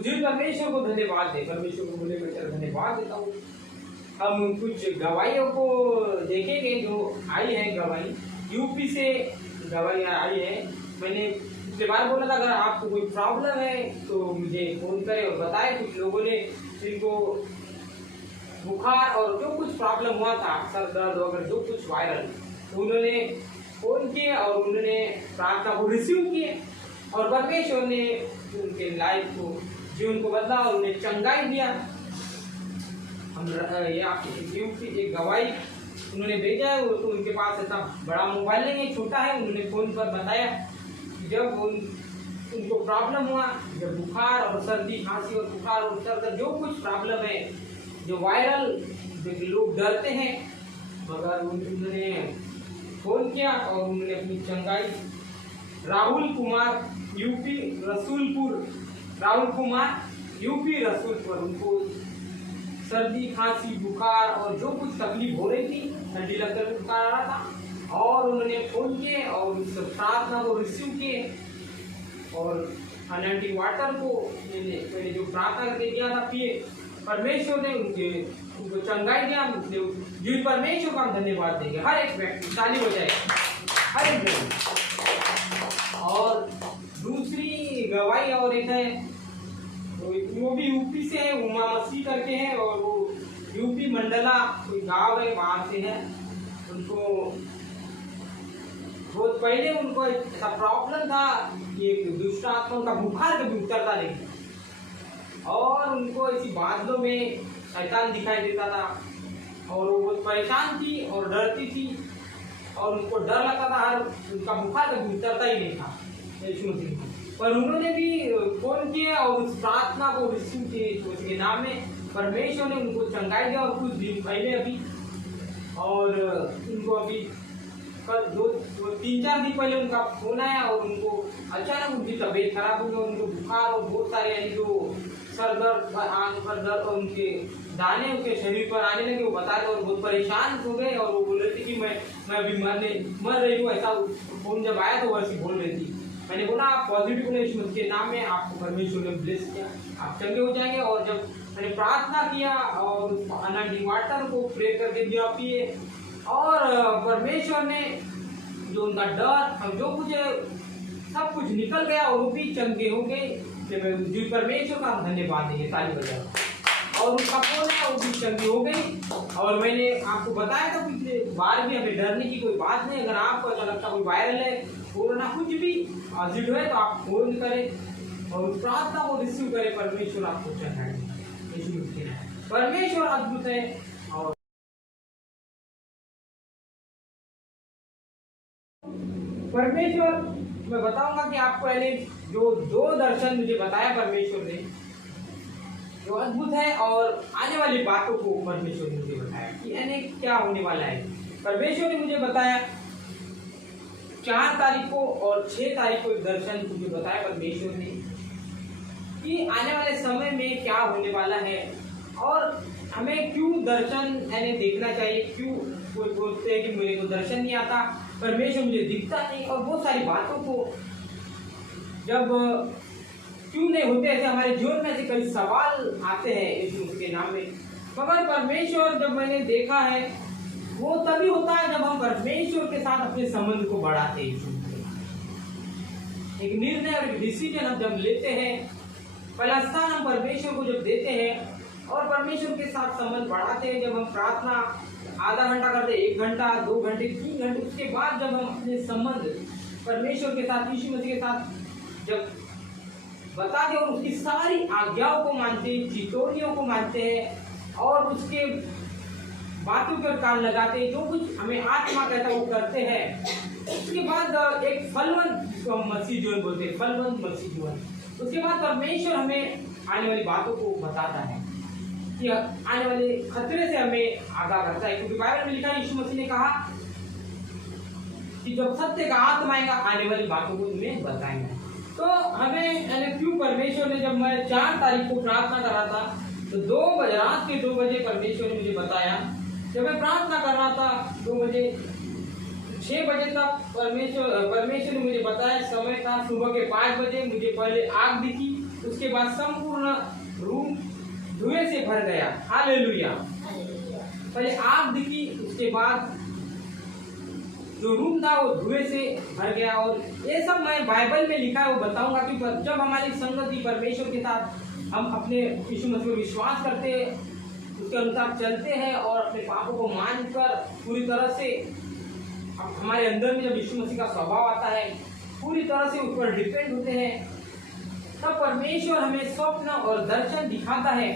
मुझे परमेश्वर को धन्यवाद दे, परमेश्वर को बोले बेटा धन्यवाद देता हूँ। हम कुछ गवाहियों को देखेंगे जो आई है गवाही, यूपी से गवाही आई है। मैंने पिछले बार बोला था अगर आपको कोई प्रॉब्लम है तो मुझे फोन करें और बताएं। कुछ लोगों ने जिनको बुखार और जो कुछ प्रॉब्लम हुआ था, सर दर्द वगैरह जो कुछ वायरल, उन्होंने फोन किए और उन्होंने प्रार्थना को रिसीव किए और परमेश्वर ने उनके लाइफ को, जीवन को बदला और उन्हें चंगाई दिया। हम ये आपकी एक गवाही उन्होंने भेजा है। वो तो उनके पास ऐसा बड़ा मोबाइल नहीं है, छोटा है। उन्होंने फोन पर बताया कि जब उनको प्रॉब्लम हुआ, जब बुखार और सर्दी खांसी और बुखार और सर जो कुछ प्रॉब्लम है जो वायरल, जो लोग डरते हैं, मगर उन्होंने फोन किया और उन्होंने अपनी चंगाई। राहुल कुमार यूपी रसूलपुर, राहुल कुमार यूपी रसूलपुर, उनको सर्दी खांसी बुखार और जो कुछ तकलीफ हो रही थी, ठंडी लगकर बुखार आ रहा था, और उन्होंने फोन किए और उस प्रार्थना को रिसीव किए और अनंटी वाटर को मैंने जो प्रार्थना करके दिया था पिए। परमेश्वर ने उनको चंगाई दिया। जो परमेश्वर का हम धन्यवाद देंगे। हर एक व्यक्ति ताली बजाए, हर एक व्यक्ति। और दूसरी गवाही और एक है, वो भी यूपी से है, उमा मसीह करके है, और वो यूपी मंडला कोई गांव है, वहां से है। उनको बहुत पहले उनको ऐसा प्रॉब्लम था कि एक दुष्ट आत्मा का बुखार कभी उतरता नहीं और उनको ऐसी बादलों में शैतान दिखाई देता था और वो बहुत परेशान थी और डरती थी और उनको डर लगता था, हर उनका बुखार कभी उतरता ही नहीं था यीशु मसीह। पर उन्होंने भी फोन किया और उस प्रार्थना को रिसीव किए उसके नाम में। परमेश्वर ने उनको चंगाई दिया और कुछ दिन पहले अभी, और उनको अभी कल 3-4 दिन पहले उनका फोन आया और उनको अचानक उनकी तबीयत खराब हो गई। उनको बुखार और बहुत सारे यानी जो सर दर्द, आंख पर दर्द और उनके दाने उनके शरीर पर आने लगे, वो बता रहे और बहुत परेशान हो गए और वो बोल रहे थे कि मैं अभी मर रही हूँ। ऐसा फोन जब आया तो वैसे बोल रही थी। मैंने बोला आप पॉजिटिव बोले के नाम में, आपको परमेश्वर ने ब्लेस किया, आप चंगे हो जाएंगे। और जब मैंने प्रार्थना किया और अनंटी वाटर को प्रे करके दिया पिए, और परमेश्वर ने जो उनका डर और जो कुछ है सब कुछ निकल गया और वो भी चंगे हो गए। जो परमेश्वर का हम धन्यवाद देंगे, ताली बजाओ। और उनका फोन है वो भी चंगी हो गई। और मैंने आपको बताया था पिछले बार भी, हमें डरने की कोई बात नहीं। अगर आपको ऐसा लगता कोई वायरल है, कोरोना कुछ भी पॉजिटिव है, तो आप फोन करें और उस प्रार्थना को रिसीव करें। परमेश्वर आपको चंगाएगा। परमेश्वर अद्भुत है। और परमेश्वर, मैं बताऊंगा कि आपको पहले जो 2 दर्शन मुझे बताया परमेश्वर ने, जो अद्भुत है, और आने वाली बातों को परमेश्वर ने मुझे बताया कि यानी क्या होने वाला है। परमेश्वर ने मुझे बताया 4 तारीख को और 6 तारीख को एक दर्शन मुझे बताया परमेश्वर ने कि आने वाले समय में क्या होने वाला है और हमें क्यों दर्शन यानी देखना चाहिए। क्यों कोई बोलते हैं कि मेरे को दर्शन नहीं आता, परमेश्वर मुझे दिखता नहीं, और बहुत सारी बातों को जब क्यों नहीं होते, ऐसे हमारे जीवन में ऐसे कई सवाल आते हैं यीशु के नाम में। मगर परमेश्वर, जब मैंने देखा है, वो तभी होता है जब हम परमेश्वर के साथ अपने संबंध को बढ़ाते हैं। एक निर्णय और एक डिसीजन हम जब लेते हैं, पहला स्थान हम परमेश्वर को जब देते हैं और परमेश्वर के साथ संबंध बढ़ाते हैं, जब हम प्रार्थना आधा घंटा करते, 1 घंटा, 2 घंटे, 3 घंटे, उसके बाद जब हम अपने संबंध परमेश्वर के साथ, यीशु मसीह के साथ जब बताते और उसकी सारी आज्ञाओं को मानते हैं, चितौनियों को मानते हैं और उसके बातों पर कान लगाते हैं, जो कुछ हमें आत्मा कहता है वो करते हैं, उसके बाद एक फलवंत, जिसको हम मसीह जीवन बोलते हैं, फलवंत मसीह जीवन, उसके बाद परमेश्वर हमें आने वाली बातों को बताता है कि आने वाले खतरे से हमें आगाह करता है। क्योंकि बाइबल में लिखा है, यीशु मसीह ने कहा कि जब सत्य का आत्मा आएगा, आने वाली बातों को तुम्हें बताएंगे। तो हमें क्यों परमेश्वर ने, जब मैं 4 तारीख को प्रार्थना कर रहा था तो 2 बजे, रात के 2 बजे परमेश्वर ने मुझे बताया। जब मैं प्रार्थना कर रहा था 2 बजे, 6 बजे तक परमेश्वर ने मुझे बताया समय था। सुबह के 5 बजे मुझे पहले आग दिखी, उसके उसके बाद संपूर्ण रूम धुएं से भर गया। हालेलुया। पहले आग दिखी, उसके बाद जो रूम था वो धुएं से भर गया। और ये सब मैं बाइबल में लिखा है वो बताऊंगा कि जब हमारी संगति परमेश्वर के साथ हम अपने यीशु मसीह को विश्वास करते हैं, उसके अनुसार चलते हैं और अपने पापों को मानकर पूरी तरह से हमारे अंदर में जब यीशु मसीह का स्वभाव आता है, पूरी तरह से उस पर डिपेंड होते हैं, तब परमेश्वर हमें स्वप्न और दर्शन दिखाता है।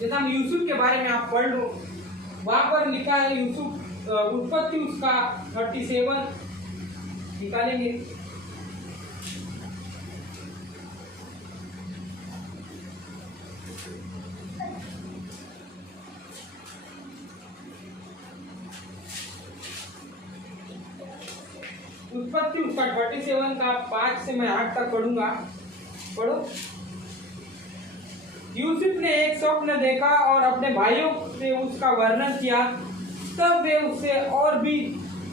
जैसे हम यूसुफ के बारे में आप पढ़ लो, वहां पर लिखा है यूसुफ उत्पत्ति उसका 37 निकालेंगे। उत्पत्ति उसका 37 का 5 से मैं 8 तक पढ़ूंगा। पढ़ो। यूसुफ ने एक स्वप्न देखा और अपने भाइयों से उसका वर्णन किया, तब वे उससे और भी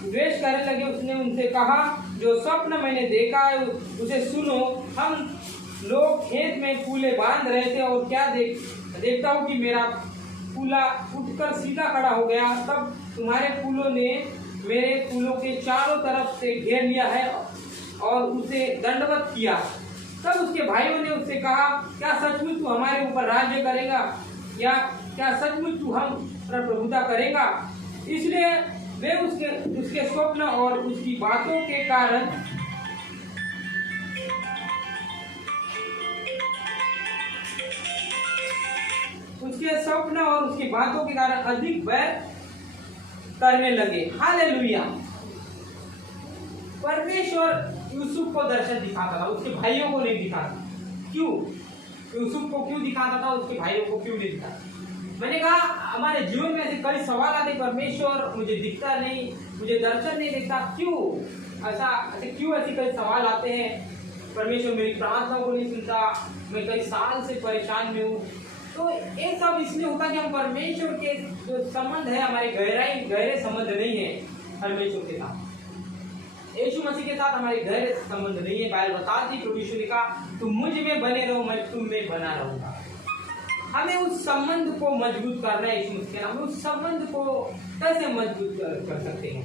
द्वेष करने लगे। उसने उनसे कहा, जो स्वप्न मैंने देखा है उसे सुनो। हम लोग खेत में फूले बांध रहे थे और क्या देखता हूँ कि मेरा फूला उठकर सीधा खड़ा हो गया। तब तुम्हारे फूलों ने मेरे फूलों के चारों तरफ से घेर लिया है और उसे दंडवत किया। तब उसके भाइयों ने उससे कहा, क्या सचमुच तू हमारे ऊपर राज्य करेगा, या क्या सचमुच तू हम पर प्रभुता करेगा? इसलिए वे उसके स्वप्न और उसकी बातों के कारण अधिक वैर करने लगे। हालेलुया। परमेश्वर यूसुफ को दर्शन दिखाता था, उसके भाइयों को नहीं दिखाता। क्यों? यूसुफ को क्यों दिखाता था, उसके भाइयों को क्यों नहीं दिखाता? मैंने कहा हमारे जीवन में ऐसे कई सवाल आते, परमेश्वर मुझे दिखता नहीं, मुझे दर्शन नहीं देता, क्यों ऐसे कई सवाल आते हैं। परमेश्वर मेरी प्रार्थनाओं को नहीं सुनता, मैं कई साल से परेशान में हूँ। तो ये सब इसलिए होता कि हम परमेश्वर के जो संबंध है, हमारे गहरे संबंध नहीं है परमेश्वर के साथ, यीशु मसीह के साथ हमारे गहरे संबंध नहीं है। बाइबल बताती, प्रभु यीशु ने कहा तुम मुझ में बने रहो, मैं तुम में बना रहूंगा। हमें उस संबंध को मजबूत करना है। यीशु मसीह के नाम में उस संबंध को कैसे मजबूत कर सकते हैं?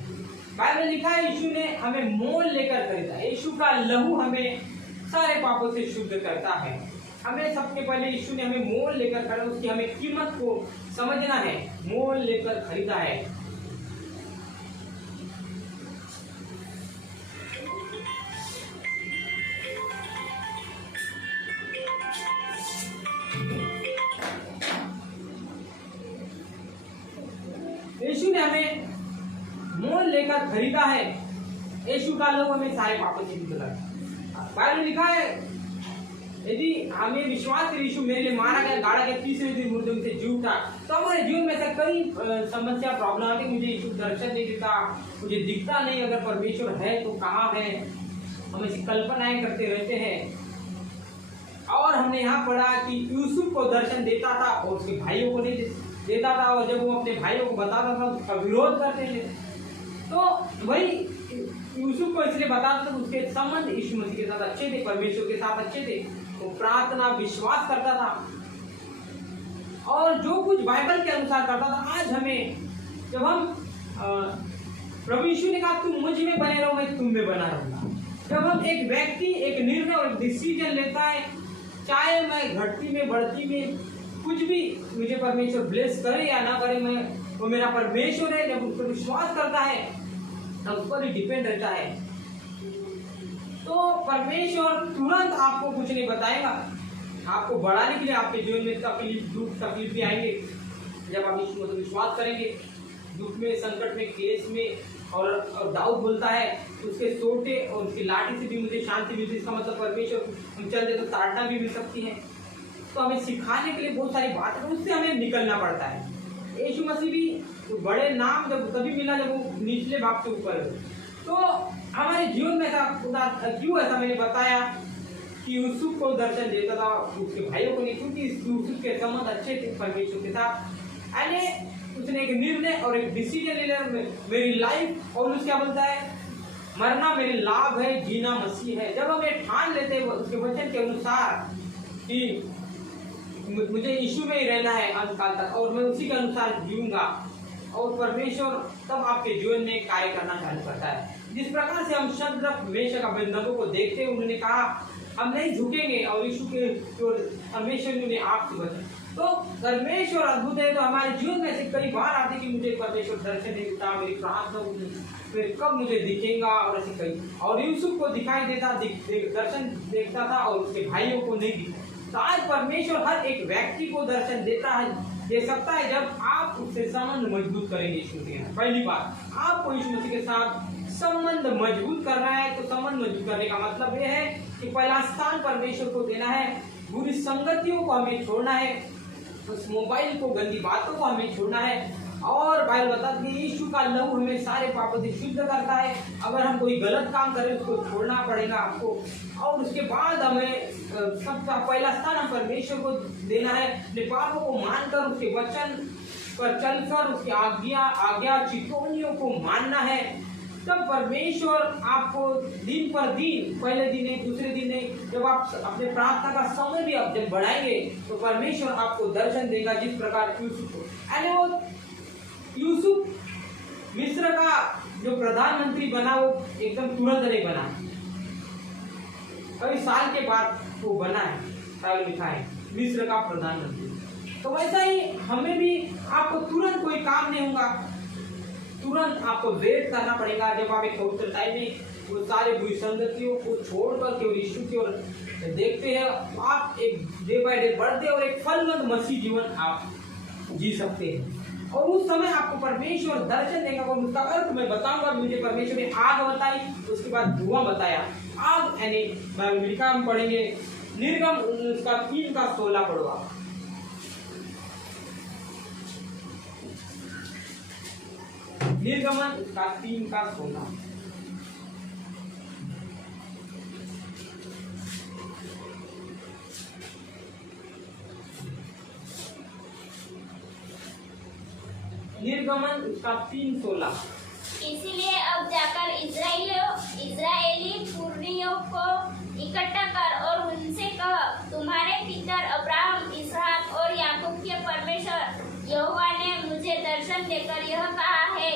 बाइबल लिखा है यीशु ने हमें मोल लेकर खरीदा। यीशु का लहू हमें सारे पापों से शुद्ध करता है। हमें सबसे पहले यीशु ने हमें मोल लेकर खरीदा, उसकी हमें कीमत को समझना है। मोल लेकर खरीदा है। यीशु ने हमें मोल लेकर खरीदा है। यीशु का लहू हमें सारे पापों से शुद्ध करता है। बाइबल लिखा है यदि हमें विश्वास करें यीशु मेरे लिए मारा गया, गाड़ा गया, तीसरे दिन मुर्दों से जी उठा, तो हमारे जीवन में ऐसा कई समस्या प्रॉब्लम आती, मुझे यीशु दर्शन नहीं देता, मुझे दिखता नहीं, अगर परमेश्वर है तो कहाँ है? हम ऐसी कल्पनाएं करते रहते हैं। और हमने यहाँ पढ़ा कि यूसुफ को दर्शन देता था और उसके भाइयों को नहीं देता था, और जब वो अपने भाइयों को बताता था उसका विरोध करते थे। तो वही यूसुफ को इसलिए बताता था, उसके संबंध यीशु मसीह के साथ अच्छे थे, परमेश्वर के साथ अच्छे थे, वो प्रार्थना विश्वास करता था और जो कुछ बाइबल के अनुसार करता था। आज हमें जब हम प्रभु यीशु ने कहा तुम मुझ में बने रहो, मैं तुम में बना रहूंगा। जब हम एक व्यक्ति एक निर्णय और डिसीजन लेता है, चाहे मैं घटती में बढ़ती में कुछ भी मुझे परमेश्वर ब्लेस करे या ना करे, मैं वो मेरा परमेश्वर है, जब उस पर विश्वास करता है तब उस पर ही डिपेंड रहता है। तो परमेश्वर तुरंत आपको कुछ नहीं बताएगा। आपको बढ़ाने के लिए आपके जीवन में दुख तकलीफ भी आएंगे। जब आप यीशु मसीह विश्वास करेंगे, दुख में, संकट में, क्लेश में, और दाऊद बोलता है उसके सोटे और उसकी लाठी से भी मुझे शांति मिलती। इसका मतलब परमेश्वर हम चलते तो ताड़ना भी मिल सकती है। तो हमें सिखाने के लिए बहुत सारी बातें, उससे हमें निकलना पड़ता है। यीशु मसीह भी बड़े नाम जब तभी मिला जब वो निचले भाग से ऊपर है। तो हमारे जीवन में ऐसा क्यों ऐसा मैंने बताया कि यूसुफ को दर्शन देता था, उसके भाइयों को नहीं, क्योंकि यूसुफ के संबंध अच्छे थे परमेश्वर के साथ। यानी उसने एक निर्णय और एक डिसीजन ले लिया, मेरी लाइफ, और उसके क्या बोलता है, मरना मेरे लाभ है, जीना मसीह है। जब हम ये ठान लेते हैं उसके वचन के अनुसार कि मुझे यीशु में ही रहना है अंत काल तक और मैं उसी के अनुसार जीऊंगा, और परमेश्वर तब आपके जीवन में कार्य करना चालू करता है। जिस प्रकार से हम शद्रक मेशक अबेदनगो को देखते हैं, उन्होंने कहा हम नहीं झुकेंगे और यीशु के परमेश्वर ने उन्हें आग से बचाया। तो परमेश्वर अद्भुत है। तो हमारे जीवन में ऐसे कई बार आते कि मुझे परमेश्वर दर्शन नहीं देता, मेरी प्रार्थना फिर कब मुझे दिखेगा, और ऐसे कई, और यूसुफ को दिखाई देता, दर्शन देखता था और उसके भाइयों को नहीं दिखा। तो आज परमेश्वर हर एक व्यक्ति को दर्शन देता है, दे सकता है, जब आप उससे संबंध मजबूत करेंगे। यीशु मसीह, पहली बात, आपको यीशु मसीह के साथ संबंध मजबूत करना है। तो संबंध मजबूत करने का मतलब यह है कि पहला स्थान परमेश्वर को देना है, बुरी संगतियों को हमें छोड़ना है, उस मोबाइल को, गंदी बातों को हमें छोड़ना है। और बाइबल बताती है यीशु का लहू हमें सारे पापों से शुद्ध करता है। अगर हम कोई गलत काम करें उसको छोड़ना पड़ेगा आपको, और उसके बाद हमें सबका पहला स्थान हम परमेश्वर को देना है। अपने पापों को मानकर उसके वचन पर चलकर उसकी आज्ञा चितौनियों को मानना है। तब परमेश्वर आपको दिन पर दिन, पहले दिन नहीं, दूसरे दिन नहीं, जब आप अपने प्रार्थना का समय भी आप जब बढ़ाएंगे तो परमेश्वर आपको दर्शन देगा। जिस प्रकार यूसुफ को, यानी वो यूसुफ मिस्र का जो प्रधानमंत्री बना वो एकदम तुरंत नहीं बना, कई साल के बाद वो बना है, साल लिखा है मिस्र का प्रधानमंत्री। तो वैसा ही हमें भी, आपको तुरंत कोई काम नहीं होगा, तुरंत आपको वेट करना पड़ेगा। जब आप एक पवित्र टाइम में वो सारे बुरी संगतियों को छोड़कर केवल यीशु की ओर देखते हैं, आप एक डे बाय डे बढ़ते और एक फलवंत मसीह जीवन आप जी सकते हैं। और उस समय आपको परमेश्वर दर्शन देगा। और उसका अर्थ मैं बताऊंगा, मुझे परमेश्वर ने आग बताई, उसके बाद धुआं बताया। आग यानी बाइबल हम पढ़ेंगे निर्गम उसका 3 का 16 पढ़वा। निर्गमन उसका 3 का 16। निर्गमन उसका 3:16। इसीलिए अब जाकर इजरायली पुरनियों को इकट्ठा कर और उनसे कह, तुम्हारे पितर अब्राहम, इसहाक और याकूब के परमेश्वर यहोवा ने मुझे दर्शन देकर यह कहा है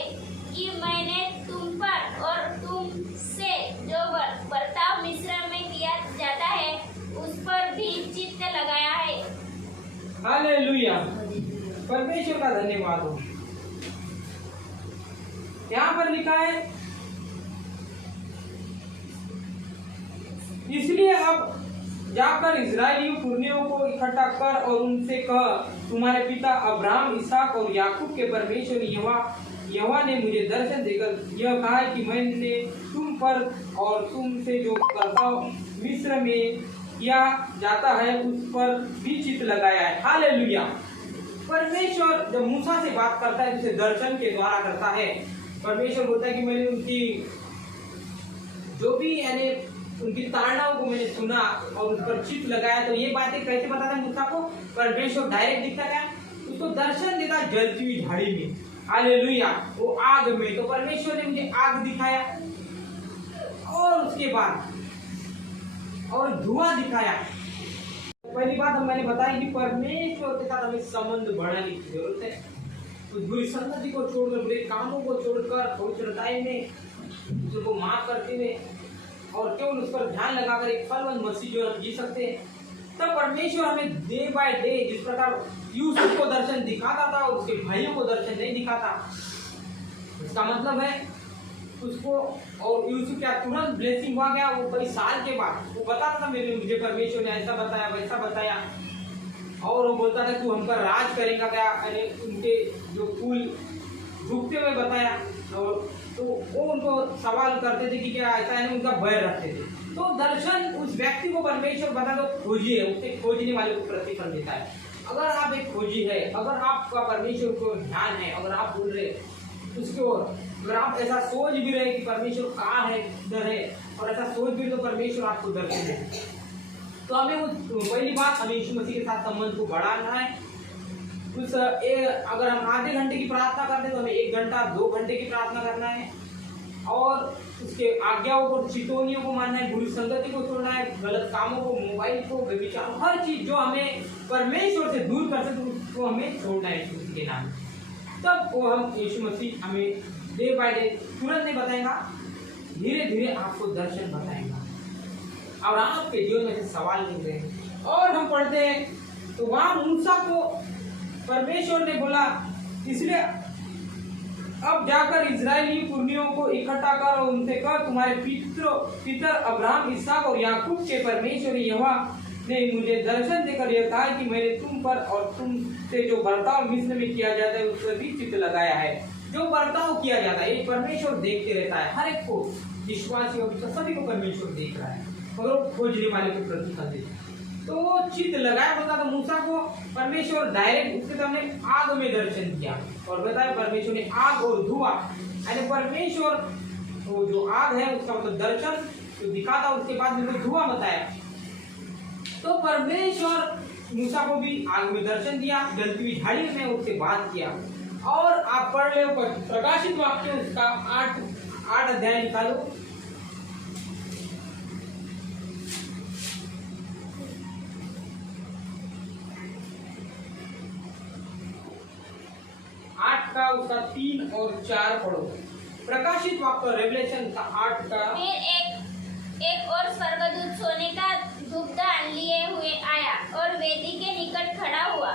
कि मैंने तुम पर और तुमसे जो बर्ताव मिस्र में किया जाता है उस पर भी चित्त लगाया है। हालेलुया, परमेश्वर का धन्यवाद हो। यहाँ पर लिखा है इसलिए अब जाकर इजरायलियों पुरनियों को इकट्ठा कर और उनसे कह, तुम्हारे पिता अब्राहम, इसहाक और याकूब के परमेश्वर यहोवा ने मुझे दर्शन देकर यह कहा है कि मैंने तुम पर और तुमसे जो बर्ताव मिस्र में किया जाता है उस पर भी चित्त लगाया है। हालेलुया। परमेश्वर जब मूसा से बात करता है, जिसे दर्शन के द्वारा करता है, परमेश्वर बोलता है कि मैंने उनकी जो भी यानी उनकी ताड़नाओं को मैंने सुना और उस पर चित्त लगाया। तो ये बातें कैसे बताता है मूसा को? परमेश्वर डायरेक्ट दिखता क्या? उसको दर्शन देता जलती हुई झाड़ी में। हालेलुया, वो आग में। तो परमेश्वर ने मुझे आग दिखाया और उसके बाद और धुआं दिखाया। पहली बात मैंने बताया कि परमेश्वर के साथ हमें संबंध बढ़ाने की जरूरत है। उस बुरी संगति को छोड़कर, बुरे कामों को छोड़कर, पवित्रताई में उसको माफ करते हुए और केवल उस पर ध्यान लगाकर एक फलवंत मसीह जो हम जी सकते हैं। तब परमेश्वर हमें डे बाय डे, जिस प्रकार यूसुफ को दर्शन दिखाता था और उसके भाइयों को दर्शन नहीं दिखाता, इसका मतलब है उसको, और यूसुफ क्या तुरंत ब्लेसिंग हुआ गया? वो कई साल के बाद वो बताता था मुझे परमेश्वर ने ऐसा बताया, वैसा बताया, और वो बोलता था तू हम पर राज करेगा क्या? उनके जो फूल झुकते हुए बताया, और तो वो उनको सवाल करते थे कि क्या ऐसा है, उनका भय रखते थे। तो दर्शन उस व्यक्ति को परमेश्वर बता दो खोजिए, उससे खोजने वाले को प्रतिफल देता है। अगर आप एक खोजी है, अगर आपका परमेश्वर को ध्यान है, अगर आप बोल रहे उसकी ओर, अगर आप ऐसा सोच भी रहे कि परमेश्वर कहाँ है, किधर है, और ऐसा सोच भी तो परमेश्वर आपको दर्शन दे। तो हमें पहली बात, हमें यीशु मसीह के साथ संबंध को बढ़ाना है। अगर हम आधे घंटे की प्रार्थना करते हैं तो हमें 1 घंटा 2 घंटे की प्रार्थना करना है। और उसके आज्ञाओं को, चितौनियों को मानना है, बुरी संगति को छोड़ना है, गलत कामों को, मोबाइल को, व्यभिचार, हर चीज जो हमें परमेश्वर से दूर कर सकते उसको हमें छोड़ना है यीशु मसीह के नाम। तब वो हम यीशु मसीह हमें डे बाय डे तुरंत नहीं बताएगा, धीरे धीरे आपको दर्शन बताएगा और आपके जीवन में से सवाल निकले। और हम पढ़ते हैं तो वहां मूसा को परमेश्वर ने बोला, इसलिए अब जाकर इजरायली पुरनियों को इकट्ठा कर और उनसे कह, तुम्हारे पितर अब्राहम, इसहाक और याकूब के परमेश्वर यहोवा ने मुझे दर्शन देकर यह कहा कि मैंने तुम पर और तुम से जो बर्ताव मिस्र में किया जाता है उस पर भी चित्त लगाया है। जो बर्ताव किया जाता है ये परमेश्वर देखते रहता है, हर एक को, विश्वासी और सभी को परमेश्वर देख रहा है, मगर खोजने वाले को प्रतिफल। तो वो चित्त लगाया होता तो मूसा को परमेश्वर डायरेक्ट उसके सामने आग में दर्शन दिया और बताया परमेश्वर ने आग और धुआं, यानी परमेश्वर वो जो आग है उसका मतलब दर्शन तो दिखाता, उसके बाद में धुआं बताया। तो परमेश्वर मूसा को भी आग में दर्शन दिया, जलती हुई झाड़ी में उससे बात किया। और आप पढ़ ले प्रकाशित वाक्य उसका 8 अध्याय निकालो। का उसका 3 और 4 पढ़ो। प्रकाशित वाक्य रेवलेशन का 8 का। फिर एक और स्वर्गदूत सोने का धूपदान लिए हुए आया और वेदी के निकट खड़ा हुआ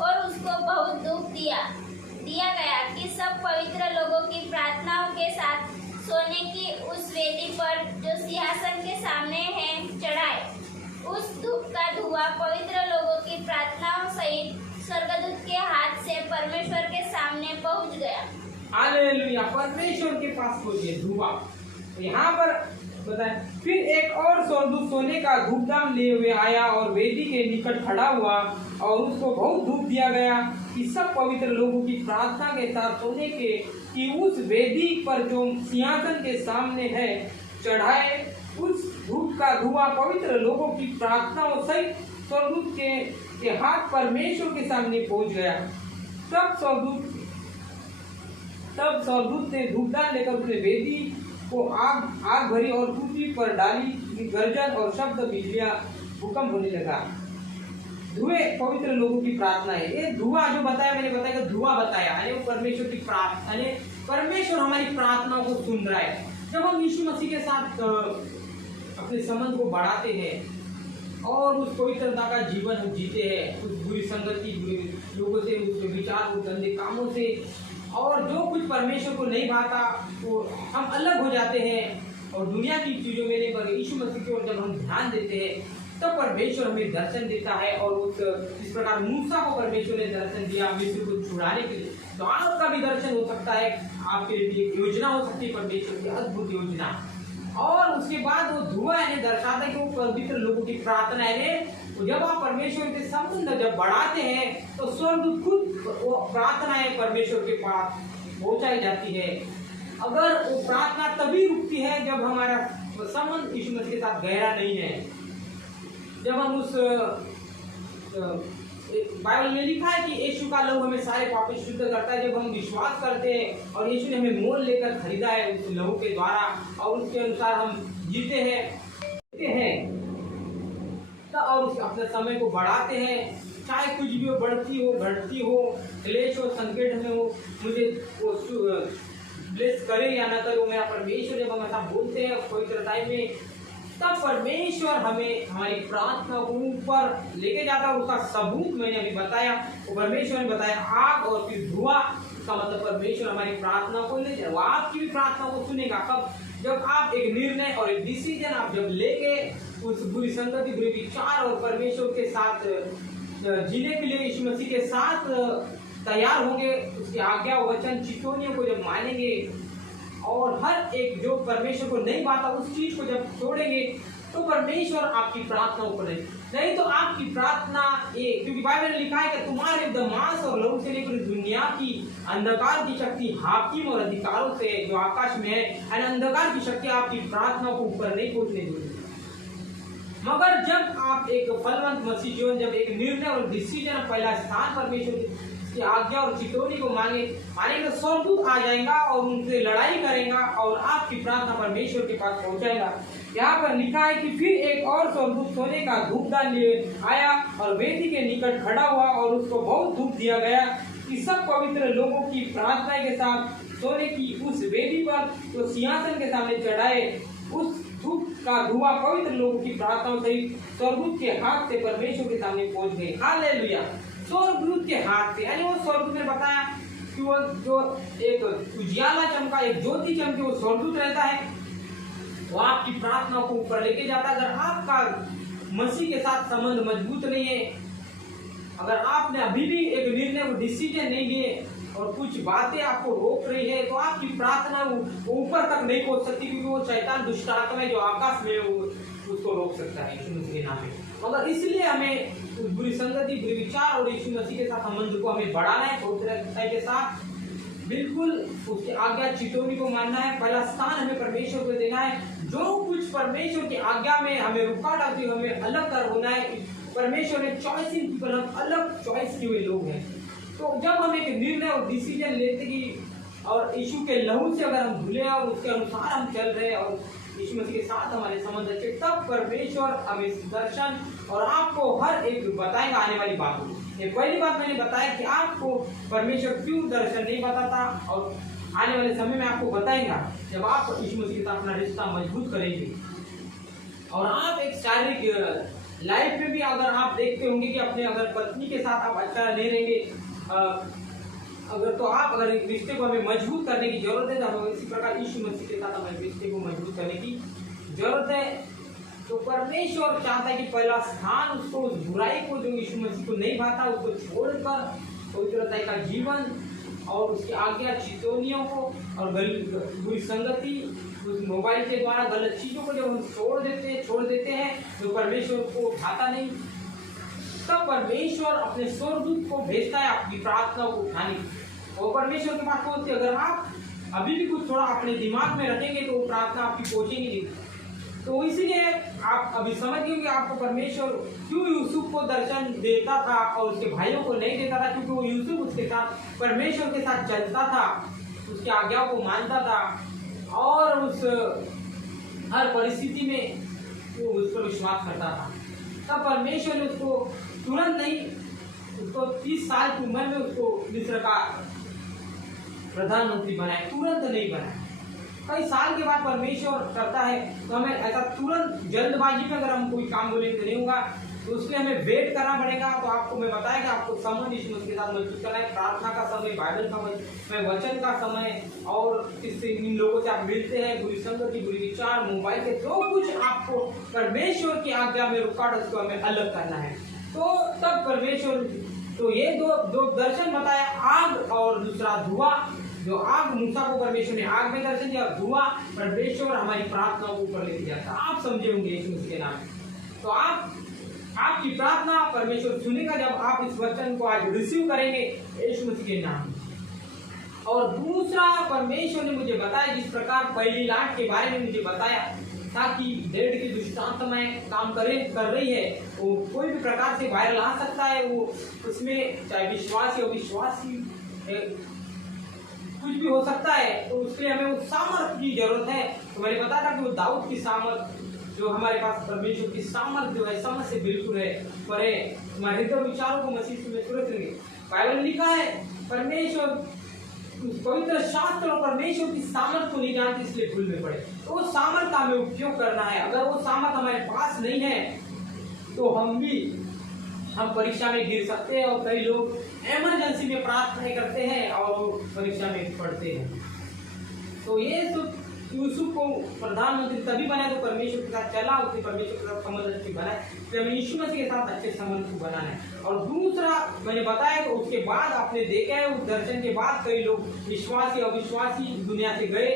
और उसको बहुत धूप दिया गया कि सब पवित्र लोगों की प्रार्थनाओं के साथ सोने की उस वेदी पर जो सिंहासन के सामने है चढ़ाए। उस धूप का धुआं पवित्र लोगों की प्रार्थनाओं सहित स्वर्गदूत के हाथ से परमेश्वर के सामने पहुंच गया। हालेलुया, परमेश्वर के पास पहुंचे धुआं। यहाँ पर बताएं, फिर एक और स्वर्गदूत सोने का धूपदान लिए हुए आया और वेदी के निकट खड़ा हुआ और उसको बहुत धूप दिया गया कि सब पवित्र लोगों की प्रार्थना के साथ सोने के कि उस वेदी पर जो सिंहासन के सामने है चढ़ाए। उस धूप का धुआं पवित्र लोगों की प्रार्थनाओं सहित स्वर्गदूत के हाथ परमेश्वर के सामने पहुंच गया। तब स्वर्गदूत ने धूपदान लेकर उसने वेदी को आग भरी और पृथ्वी पर डाली। गर्जन और शब्द, बिजलियां, भूकंप होने लगा। धुएं पवित्र लोगों की प्रार्थना है। ये धुआं जो बताया मैंने बताया कि धुआं बताया यानी वो परमेश्वर की प्रार्थना, यानी परमेश्वर हमारी प्रार्थनाओं को सुन रहा है। जब हम यीशु मसीह के साथ अपने संबंध को बढ़ाते हैं और उस पवित्रता का जीवन हम जीते हैं, उस बुरी संगति, बुरे लोगों से, उस विचार, उस गंदे कामों से, और जो कुछ परमेश्वर को नहीं भाता तो हम अलग हो जाते हैं और दुनिया की चीजों में नहीं पर यीशु मसीह की ओर जब हम ध्यान देते हैं तब परमेश्वर हमें दर्शन देता है। और इस प्रकार मूसा को परमेश्वर ने दर्शन दिया मिस्र को छुड़ाने के लिए। तो आपका भी दर्शन हो सकता है, आपके लिए एक योजना हो सकती है, परमेश्वर की अद्भुत योजना। और उसके बाद वो धुआं यानी दर्शाता है कि वो पवित्र लोगों की प्रार्थना है। जब आप परमेश्वर के संबंध जब बढ़ाते हैं तो स्वर्गदूत खुद वो प्रार्थना है परमेश्वर के पास पहुंचाई जाती है। अगर वो प्रार्थना तभी रुकती है जब हमारा संबंध यीशु मसीह के साथ गहरा नहीं है। जब हम उस बाइबल में लिखा है कि यीशु का लहू हमें सारे पाप से शुद्ध करता है। जब हम विश्वास करते हैं और यीशु ने हमें मोल लेकर खरीदा है उस लहू के द्वारा और उसके अनुसार हम जीते हैं और उस अपने समय को बढ़ाते हैं, चाहे कुछ भी हो, बढ़ती हो घटती हो, क्लेश हो, संकट में हो, मुझे वो ब्लेस करे या ना करे, मेरा परमेश्वर जब हम ऐसा बोलते हैं पवित्रताई में, तब परमेश्वर हमें हमारी प्रार्थना को ऊपर लेके जाता है। उसका सबूत मैंने अभी बताया, वो परमेश्वर ने बताया आग और फिर धुआं का मतलब परमेश्वर हमारी प्रार्थना को ले जाए। वो आपकी भी प्रार्थना को सुनेगा कब? जब आप एक निर्णय और एक डिसीजन आप जब लेके उस बुरी संगति, बुरे विचार और परमेश्वर के साथ जीने के लिए यीशु मसीह के साथ तैयार होंगे, उसकी आज्ञा, वचन, चितौनियों को जब मानेंगे और हर एक जो परमेश्वर को नहीं पाता उस चीज को जब छोड़ेंगे तो परमेश्वर आपकी प्रार्थना ऊपर नहीं तो आपकी प्रार्थना ये, क्योंकि बाइबल में लिखा है कि तुम्हारे मांस और लहू से लेकर दुनिया की अंधकार की शक्ति हाकिम और अधिकारों से जो आकाश में है, अंधकार की शक्ति आपकी प्रार्थना को ऊपर नहीं पहुंचने देगी। मगर जब आप एक फलवंत मसीह जीवन, जब एक निर्णय और डिसीजन पहला स्थान परमेश्वर उसकी आज्ञा और चितौनी को मानेगा, स्वर्गदूत आ जाएगा और उनसे लड़ाई करेगा और आपकी प्रार्थना परमेश्वर के पास पहुंचाएगा। यहाँ पर लिखा है कि फिर एक और स्वर्गदूत सोने का धूपदान लिए आया और वेदी के निकट खड़ा हुआ और उसको बहुत धूप दिया गया कि सब पवित्र लोगों की प्रार्थना के साथ सोने की उस वेदी पर जो सिंहासन के सामने चढ़ाए उस धूप का धुआं पवित्र लोगों की प्रार्थनाओं सहित स्वर्गदूत के हाथ से परमेश्वर के सामने पहुंच गए। हालेलुया। स्वर्गदूत के हाथ से, यानी वो स्वर्गदूत ने बताया कि वो जो एक उजियाला चमका, एक ज्योति चमके, वो स्वर्गदूत रहता है, वो आपकी प्रार्थना को ऊपर लेके जाता है। अगर आपका मसीह के साथ संबंध मजबूत नहीं है, अगर आपने अभी भी एक निर्णय डिसीजन नहीं लिए और कुछ बातें आपको रोक रही है, तो आपकी प्रार्थना ऊपर तक नहीं पहुंच सकती, क्योंकि वो शैतान दुष्ट आत्मा है जो आकाश में उसको रोक सकता है यीशु मसीह के नाम में। मगर इसलिए हमें उस बुरी संगति, बुरे विचार और यीशु मसीह के साथ संबंध को हमें बढ़ाना है, पवित्रता के साथ बिल्कुल उसकी आज्ञा चितौनी को मानना है। पहला स्थान हमें परमेश्वर को देना है। जो कुछ परमेश्वर की आज्ञा में हमें रुकावट आती है, हमें अलग कर होना है। परमेश्वर ने चॉइसिंग पीपल, हम अलग चॉइस किए हुए लोग हैं। तो जब हम एक निर्णय और डिसीजन लेते कि और यीशु के लहू से अगर हम धुले और उसके अनुसार हम चल रहे हैं और यीशु मसीह के साथ हमारे संबंध अच्छे, तब परमेश्वर हमें दर्शन और आपको हर एक बताएगा आने वाली बातों। ये पहली बात मैंने बताया कि आपको परमेश्वर क्यों दर्शन नहीं बताता और आने वाले समय में आपको बताएगा जब आप यीशु मसीह के साथ अपना रिश्ता मजबूत करेंगे। और आप एक शारीरिक लाइफ में भी अगर आप देखते होंगे कि अपने अगर पत्नी के साथ आप अच्छा नहीं रहेंगे, अगर तो आप अगर एक रिश्ते को हमें मजबूत करने की जरूरत है, तो हमें इसी प्रकार यीशु मसीह के साथ हमें रिश्ते को मजबूत करने की जरूरत है। तो परमेश्वर चाहता है कि पहला स्थान उसको उस बुराई को जो यीशु मसीह को नहीं भाता उसको छोड़कर पवित्रता का जीवन और उसकी आज्ञा चितौनियों को और बुरी संगति, उस मोबाइल के द्वारा गलत चीजों को जब हम छोड़ देते हैं तो परमेश्वर को भाता नहीं, तब परमेश्वर अपने स्वर्गदूत को भेजता है आपकी प्रार्थना को उठाने और परमेश्वर के पास पहुंचते। अगर आप अभी भी कुछ थोड़ा अपने दिमाग में रखेंगे तो वो प्रार्थना आपकी पहुंचेगी नहीं। तो इसीलिए आप अभी समझ गए कि आपको परमेश्वर क्यों यूसुफ को दर्शन देता था और उसके भाइयों को नहीं देता था, क्योंकि वो यूसुफ उसके साथ परमेश्वर के साथ चलता था, उसकी आज्ञाओं को मानता था और उस हर परिस्थिति में वो उस पर विश्वास करता था। तब परमेश्वर ने उसको तुरंत नहीं, उसको 30 साल की उम्र में उसको मिस्र का प्रधानमंत्री बनाया, तुरंत नहीं बनाया। कई साल के बाद परमेश्वर करता है, तो हमें ऐसा तुरंत जल्दबाजी में अगर हम कोई काम बोलेंगे तो नहीं होगा, तो उसके हमें वेट करना पड़ेगा। तो आपको मैं बताया कि आपको संबंध यीशु मसीह के साथ मजबूत करना है। प्रार्थना का समय, बाइबल का समय, वचन का समय और इससे इन लोगों से आप मिलते हैं, बुरी संगति, बुरी विचार, मोबाइल के जो कुछ आपको परमेश्वर की आज्ञा में रुकावट उसको हमें अलग करना है। तो तब परमेश्वर, तो ये दो दर्शन बताया, आग और दूसरा धुआं। जो आग, मूसा को परमेश्वर ने आग में दर्शन दिया, धुआं परमेश्वर हमारी प्रार्थना को ऊपर लेके जाता। आप समझे होंगे यीशु मसीह के नाम में। तो आपकी प्रार्थना परमेश्वर सुनेगा जब आप इस वचन को आज रिसीव करेंगे यीशु मसीह के नाम में। और दूसरा परमेश्वर ने मुझे बताया, जिस प्रकार पहली लाट के बारे में मुझे बताया, ताकि डेढ़ की दुष्ट आत्माएं काम कर रही है, वो कोई भी प्रकार से वायरल आ सकता है। वो उसमें चाहे विश्वासी अविश्वासी कुछ भी हो सकता है, तो उसके लिए हमें उस सामर्थ्य की जरूरत है। तो मैंने बताया था कि वो दाऊद की सामर्थ्य, जो हमारे पास परमेश्वर की सामर्थ्य जो है समझ से बिल्कुल है, पर हमारे हृदय विचारों को मसीह में तुरंत रहेंगे। बाइबल में लिखा है परमेश्वर पवित्र शास्त्र और परमेश्वर की सामर्थ्य को नहीं जानते, इसलिए भूल में पड़े। तो वो सामर्थ्य हमें उपयोग करना है। अगर वो सामर्थ्य हमारे पास नहीं है तो हम परीक्षा में गिर सकते हैं। और कई लोग इमरजेंसी में प्रार्थना करते हैं और परीक्षा में पढ़ते हैं। तो ये तो यूसुफ को प्रधानमंत्री तभी बनाया तो परमेश्वर के साथ चला, उसने परमेश्वर के साथ संबंध अच्छे बनाए, तो हमें यीशु मसीह के साथ अच्छे संबंध को बनाना है। और दूसरा मैंने बताया तो उसके बाद आपने देखा है, उस दर्शन के बाद कई लोग विश्वासी अविश्वासी दुनिया से गए,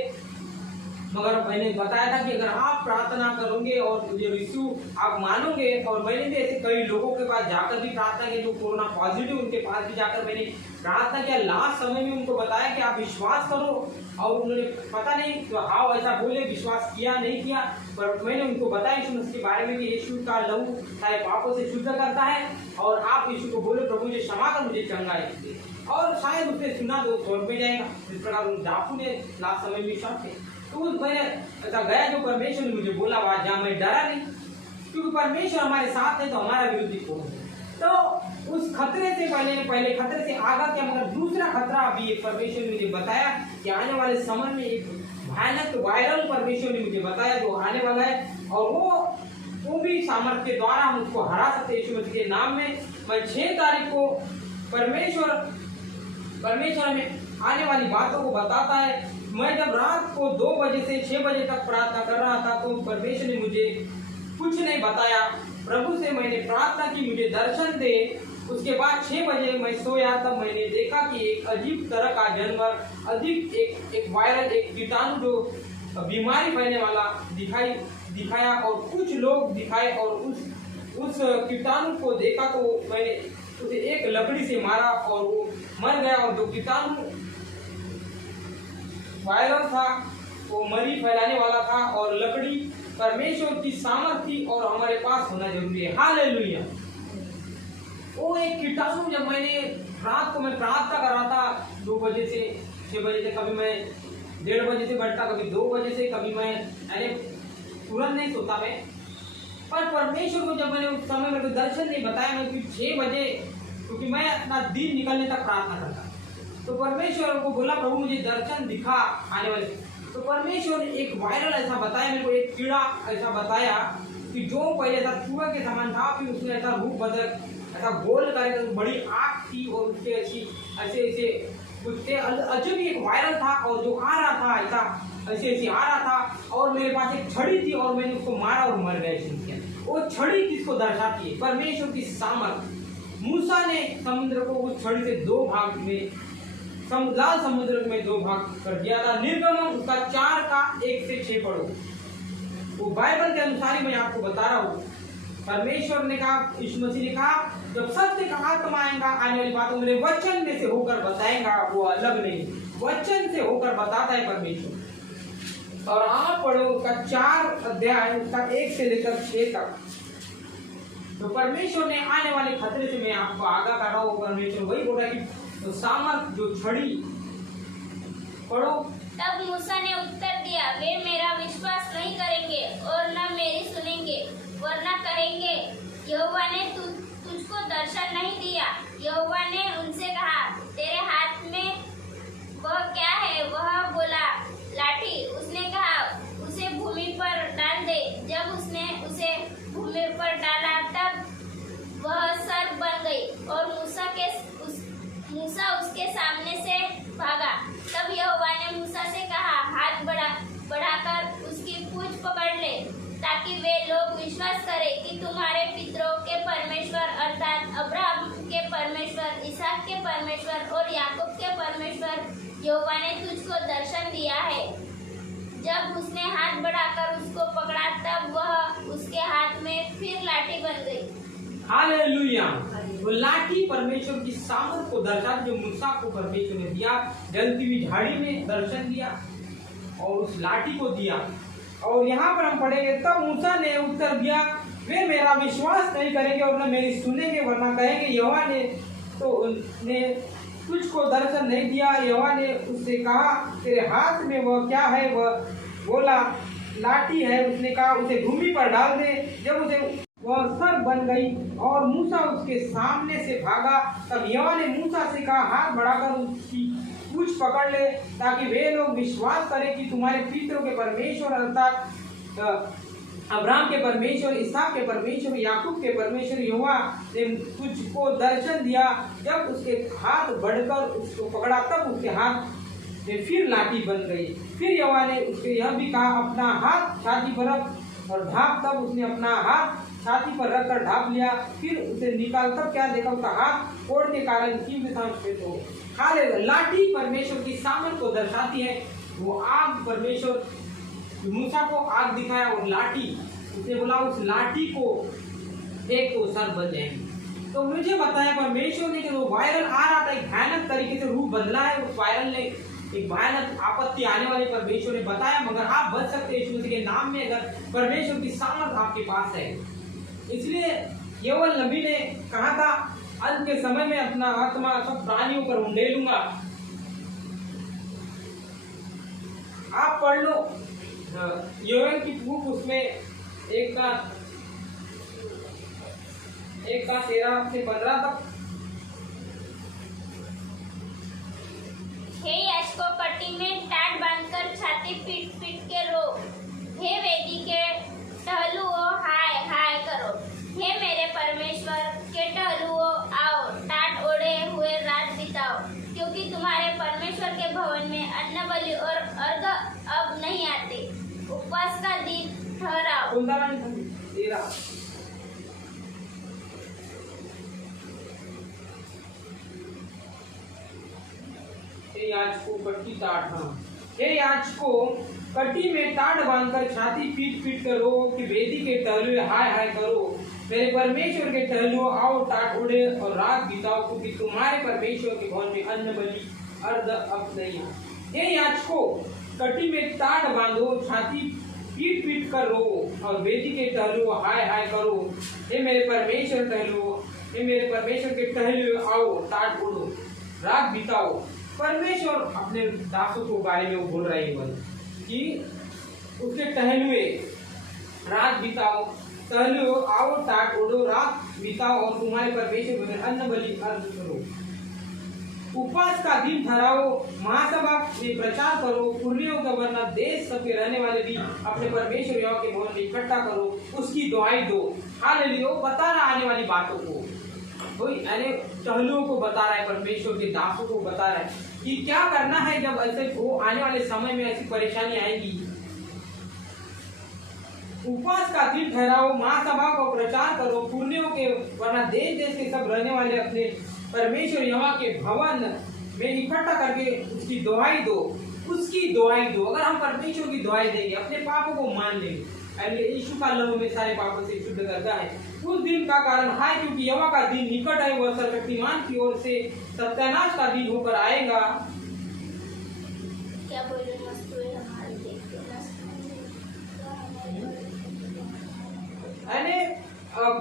मगर मैंने बताया था कि अगर आप प्रार्थना करोगे और ये यीशु आप मानोगे, और मैंने भी ऐसे कई लोगों के पास जाकर भी प्रार्थना की जो कोरोना पॉजिटिव, उनके पास भी जाकर मैंने प्रार्थना किया। लास्ट समय में उनको बताया कि आप विश्वास करो, और उन्होंने पता नहीं तो हाँ ऐसा बोले, विश्वास किया नहीं किया, पर मैंने उनको बताया यीशु मसीह के बारे में कि यीशु का लहू सारे पापों से शुद्ध करता है, और आप यीशु को बोलो प्रभु मुझे क्षमा कर, मुझे चंगाई दे, और शायद उसने सुना तो स्वर्ग में जाएगा। इस प्रकार उन डाकू ने लास्ट समय में विश्वास किया। तो मैंने ऐसा गया जो परमेश्वर ने मुझे बोला वहां जहाँ मैं डरा नहीं, क्योंकि परमेश्वर हमारे साथ है तो हमारा विरोधी कौन है। तो उस खतरे से पहले खतरे से आगा क्या, मगर दूसरा खतरा अभी परमेश्वर ने मुझे बताया कि आने वाले समय में एक भयानक वायरल परमेश्वर ने मुझे बताया जो आने वाला है, और वो भी सामर्थ्य के द्वारा हम उसको हरा सकते हैं यीशु मसीह के नाम में। मैं 6 तारीख को परमेश्वर हमें आने वाली बातों को बताता है। मैं जब रात को 2 बजे से 6 बजे तक प्रार्थना कर रहा था तो परमेश्वर ने मुझे कुछ नहीं बताया। प्रभु से मैंने प्रार्थना की मुझे दर्शन दे। उसके बाद 6 बजे मैं सोया, तब मैंने देखा कि एक अजीब तरह का जानवर, अधिक एक वायरल, एक कीटाणु जो बीमारी फैलने वाला दिखाया, और कुछ लोग दिखाए, और उस कीटाणु को देखा तो मैंने उसे एक लकड़ी से मारा और वो मर गया। और जो कीटाणु वायरल था वो मरी फैलाने वाला था, और लकड़ी परमेश्वर की सामर्थ्य और हमारे पास होना जरूरी है। हालेलुया। वो एक कीटाणु, जब मैंने रात को मैं प्रार्थना कर रहा था 2 बजे से 6 बजे से, कभी मैं 1:30 बजे से बैठता, कभी 2 बजे से, कभी मैं तुरंत नहीं सोता मैं, पर परमेश्वर को जब मैंने उस समय मेरे को दर्शन नहीं बताया, मैं फिर 6 बजे, क्योंकि मैं अपना दिन निकलने तक प्रार्थना करता, तो परमेश्वर को बोला प्रभु मुझे दर्शन दिखा आने वाले। तो परमेश्वर ने एक वायरल ऐसा बताया मेरे को, एक कीड़ा ऐसा बताया कि जो पहले ऐसा चूहा के समान था, फिर उसने ऐसा रूप बदल, ऐसा गोल करके बड़ी आँख थी, और उसके ऐसे उससे अजब एक वायरल था, और जो आ रहा था ऐसा ऐसे आ रहा था, और मेरे पास एक छड़ी थी और मैंने उसको मारा और मर गया। वो छड़ी किसको दर्शाती है? परमेश्वर की सामर्थ। मूसा ने समुद्र को उस छड़ी से 2 भाग में, लाल समुद्र में 2 भाग कर दिया था। निर्गमन उसका 4 का 1 से 6 पढ़ो, वो बाइबल के अनुसार ही मैं आपको बता रहा हूँ। परमेश्वर ने कहा, यीशु मसीह ने कहा, जब सत्य का आत्मा आएगा, आने वाली बातों मेरे वचन में से होकर बताएगा, वो अलग नहीं, वचन से होकर बताता है परमेश्वर। और आप पढ़ो उसका 4 अध्याय, उसका 1 से लेकर 6 तक। तो परमेश्वर ने आने वाले खतरे से मैं आपको आगाह कर रहा हूँ। परमेश्वर वही बोल रहा है कि तो सामर्थ जो छड़ी, पढ़ो। तब मूसा ने उत्तर दिया, वे मेरा विश्वास नहीं करेंगे और न मेरी सुनेंगे, वरना कहेंगे यहोवा ने तुझको दर्शन नहीं दिया। यहोवा ने उनसे कहा, तेरे हाथ में वह क्या है? वह बोला, लाठी। उसने कहा, उसे भूमि पर डाल दे। जब उसने उसे भूमि पर डाला तब वह सर्प बन गई, और मूसा उसके सामने से भागा। तब यहोवा ने मूसा से कहा, हाथ बढ़ाकर उसकी पूंछ पकड़ ले, ताकि वे लोग विश्वास करें कि तुम्हारे पितरों के परमेश्वर अर्थात अब्राहम के परमेश्वर, इसहाक के परमेश्वर और याकूब के परमेश्वर यहोवा ने तुझको दर्शन दिया है। जब उसने हाथ बढ़ाकर उसको पकड़ा तब वह उसके हाथ में फिर लाठी बन गई। हालेलुया। वो लाठी परमेश्वर की सामर्थ को दर्शाती, जो मूसा को परमेश्वर ने दिया, जलती हुई झाड़ी में दर्शन दिया और उस लाठी को दिया। और यहाँ पर हम पढ़ेंगे, तब मूसा ने उत्तर दिया, वे मेरा विश्वास नहीं करेंगे और न मेरी सुनेंगे, वरना कहेंगे यहोवा ने तुझको दर्शन नहीं दिया। यहोवा ने उससे कहा, तेरे हाथ में वह क्या है? वह बोला, लाठी है। उसने कहा, उसे भूमि पर डाल दे। जब उसे वह सर्प बन गई और मूसा उसके सामने से भागा, तब यहोवा ने मूसा से कहा, हाथ बढ़ाकर उसकी पूंछ पकड़ ले, ताकि वे लोग विश्वास करें कि तुम्हारे पितरों के परमेश्वर अर्थात अब्राहम के परमेश्वर, इसहाक के परमेश्वर, याकूब के परमेश्वर यहोवा ने तुझको दर्शन दिया। जब उसके हाथ बढ़कर उसको पकड़ा तब उसके हाथ में फिर लाठी बन गई। फिर यहोवा ने उससे यह भी कहा, अपना हाथ छाती पर रख और ढाप। तब उसने अपना हाथ छाती पर रखकर ढाप लिया। फिर उसे निकाल, तब क्या देखा, उसका हाथ फोड़ के कारण तीव्र सांस हो। हालेलुया। लाठी परमेश्वर की सामर्थ को दर्शाती है। वो आग परमेश्वर मूसा को आग दिखाया और लाठी, उसने बोला उस लाठी को एक तो सर बन जाएंगे। तो मुझे बताया परमेश्वर ने जो वायरल आ रहा था, एक भयानक तरीके से रूप बदला है, उस वायरल ने एक भयानक आपत्ति आने वाली परमेश्वर ने बताया, मगर आप बच सकते हैं यीशु मसीह के नाम में, अगर परमेश्वर की सामर्थ आपके पास है। इसलिए योएल नबी ने कहा था, अंत के समय में अपना आत्मा सब प्राणियों पर उंडेलूंगा। आप पढ़ लो योएल की बुक, उसमें 1:13 से 15 तक। हे याजकों, पट्टी में टाट बांधकर छाती पीट पीट के रो। हे वेदी के टहलुओं, हाय हाय करो। हे मेरे परमेश्वर के टहलुओं, आओ टाट ओढ़े हुए रात बिताओ, क्योंकि तुम्हारे परमेश्वर के भवन में अन्न बलि और अर्घ अब नहीं आते। उपवास का दिन ठहराओ। हे याजकों, कटी में टाट बांधकर छाती पीट पीट कर रो कि वेदी के टहलुए हाय हाय करो। मेरे परमेश्वर के टहलुओं, आओ टाट उड़े और रात बिताओ, क्योंकि तुम्हारे परमेश्वर के भवन में अन्न बलि अर्घ अब नहीं है। हे याजकों, कटी में टाट बांधो, छाती पीट पीट कर रो और वेदी के टहलुओं हाय हाय करो। हे मेरे परमेश्वर टहलुओं, हे मेरे परमेश्वर के टहलुओं, आओ टाट उड़ो रात बिताओ। परमेश्वर अपने दासों के बारे में वो बोल रहे हैं कि उसके टहलुए रात बिताओ, टहलुओं आओ टाट उड़ो रात बिताओ और तुम्हारे परमेश्वर में अन्न बलि अर्घ करो। उपवास का दिन ठहराओ, महासभा में प्रचार करो, पुरनियों का वरना देश सबके रहने वाले भी अपने परमेश्वर यहोवा के भवन में इकट्ठा करो, उसकी दुआई दो। हालेलुया। बता रहा आने वाली बातों को, यानी टहलुओं को बता रहा है, परमेश्वर के दासों को बता रहा है कि क्या करना है जब ऐसे वो आने वाले समय में ऐसी परेशानी आएगी। उपवास का दिन ठहराओ, महासभा को प्रचार करो, पुरनियों के वरना देश देश के सब रहने वाले अपने परमेश्वर यहोवा के भवन में इकट्ठा करके उसकी दुहाई दो, उसकी दुहाई दो। अगर हम परमेश्वर की दुहाई देंगे, अपने पापों को मान लेंगे, यीशु का लहू में सारे पापों से शुद्ध करता है। उस दिन का कारण है क्योंकि यहोवा का दिन निकट है, वह सर्वशक्तिमान की ओर से सत्यानाश का दिन होकर आएगा। क्या बोले मस्तूए हमारे देखते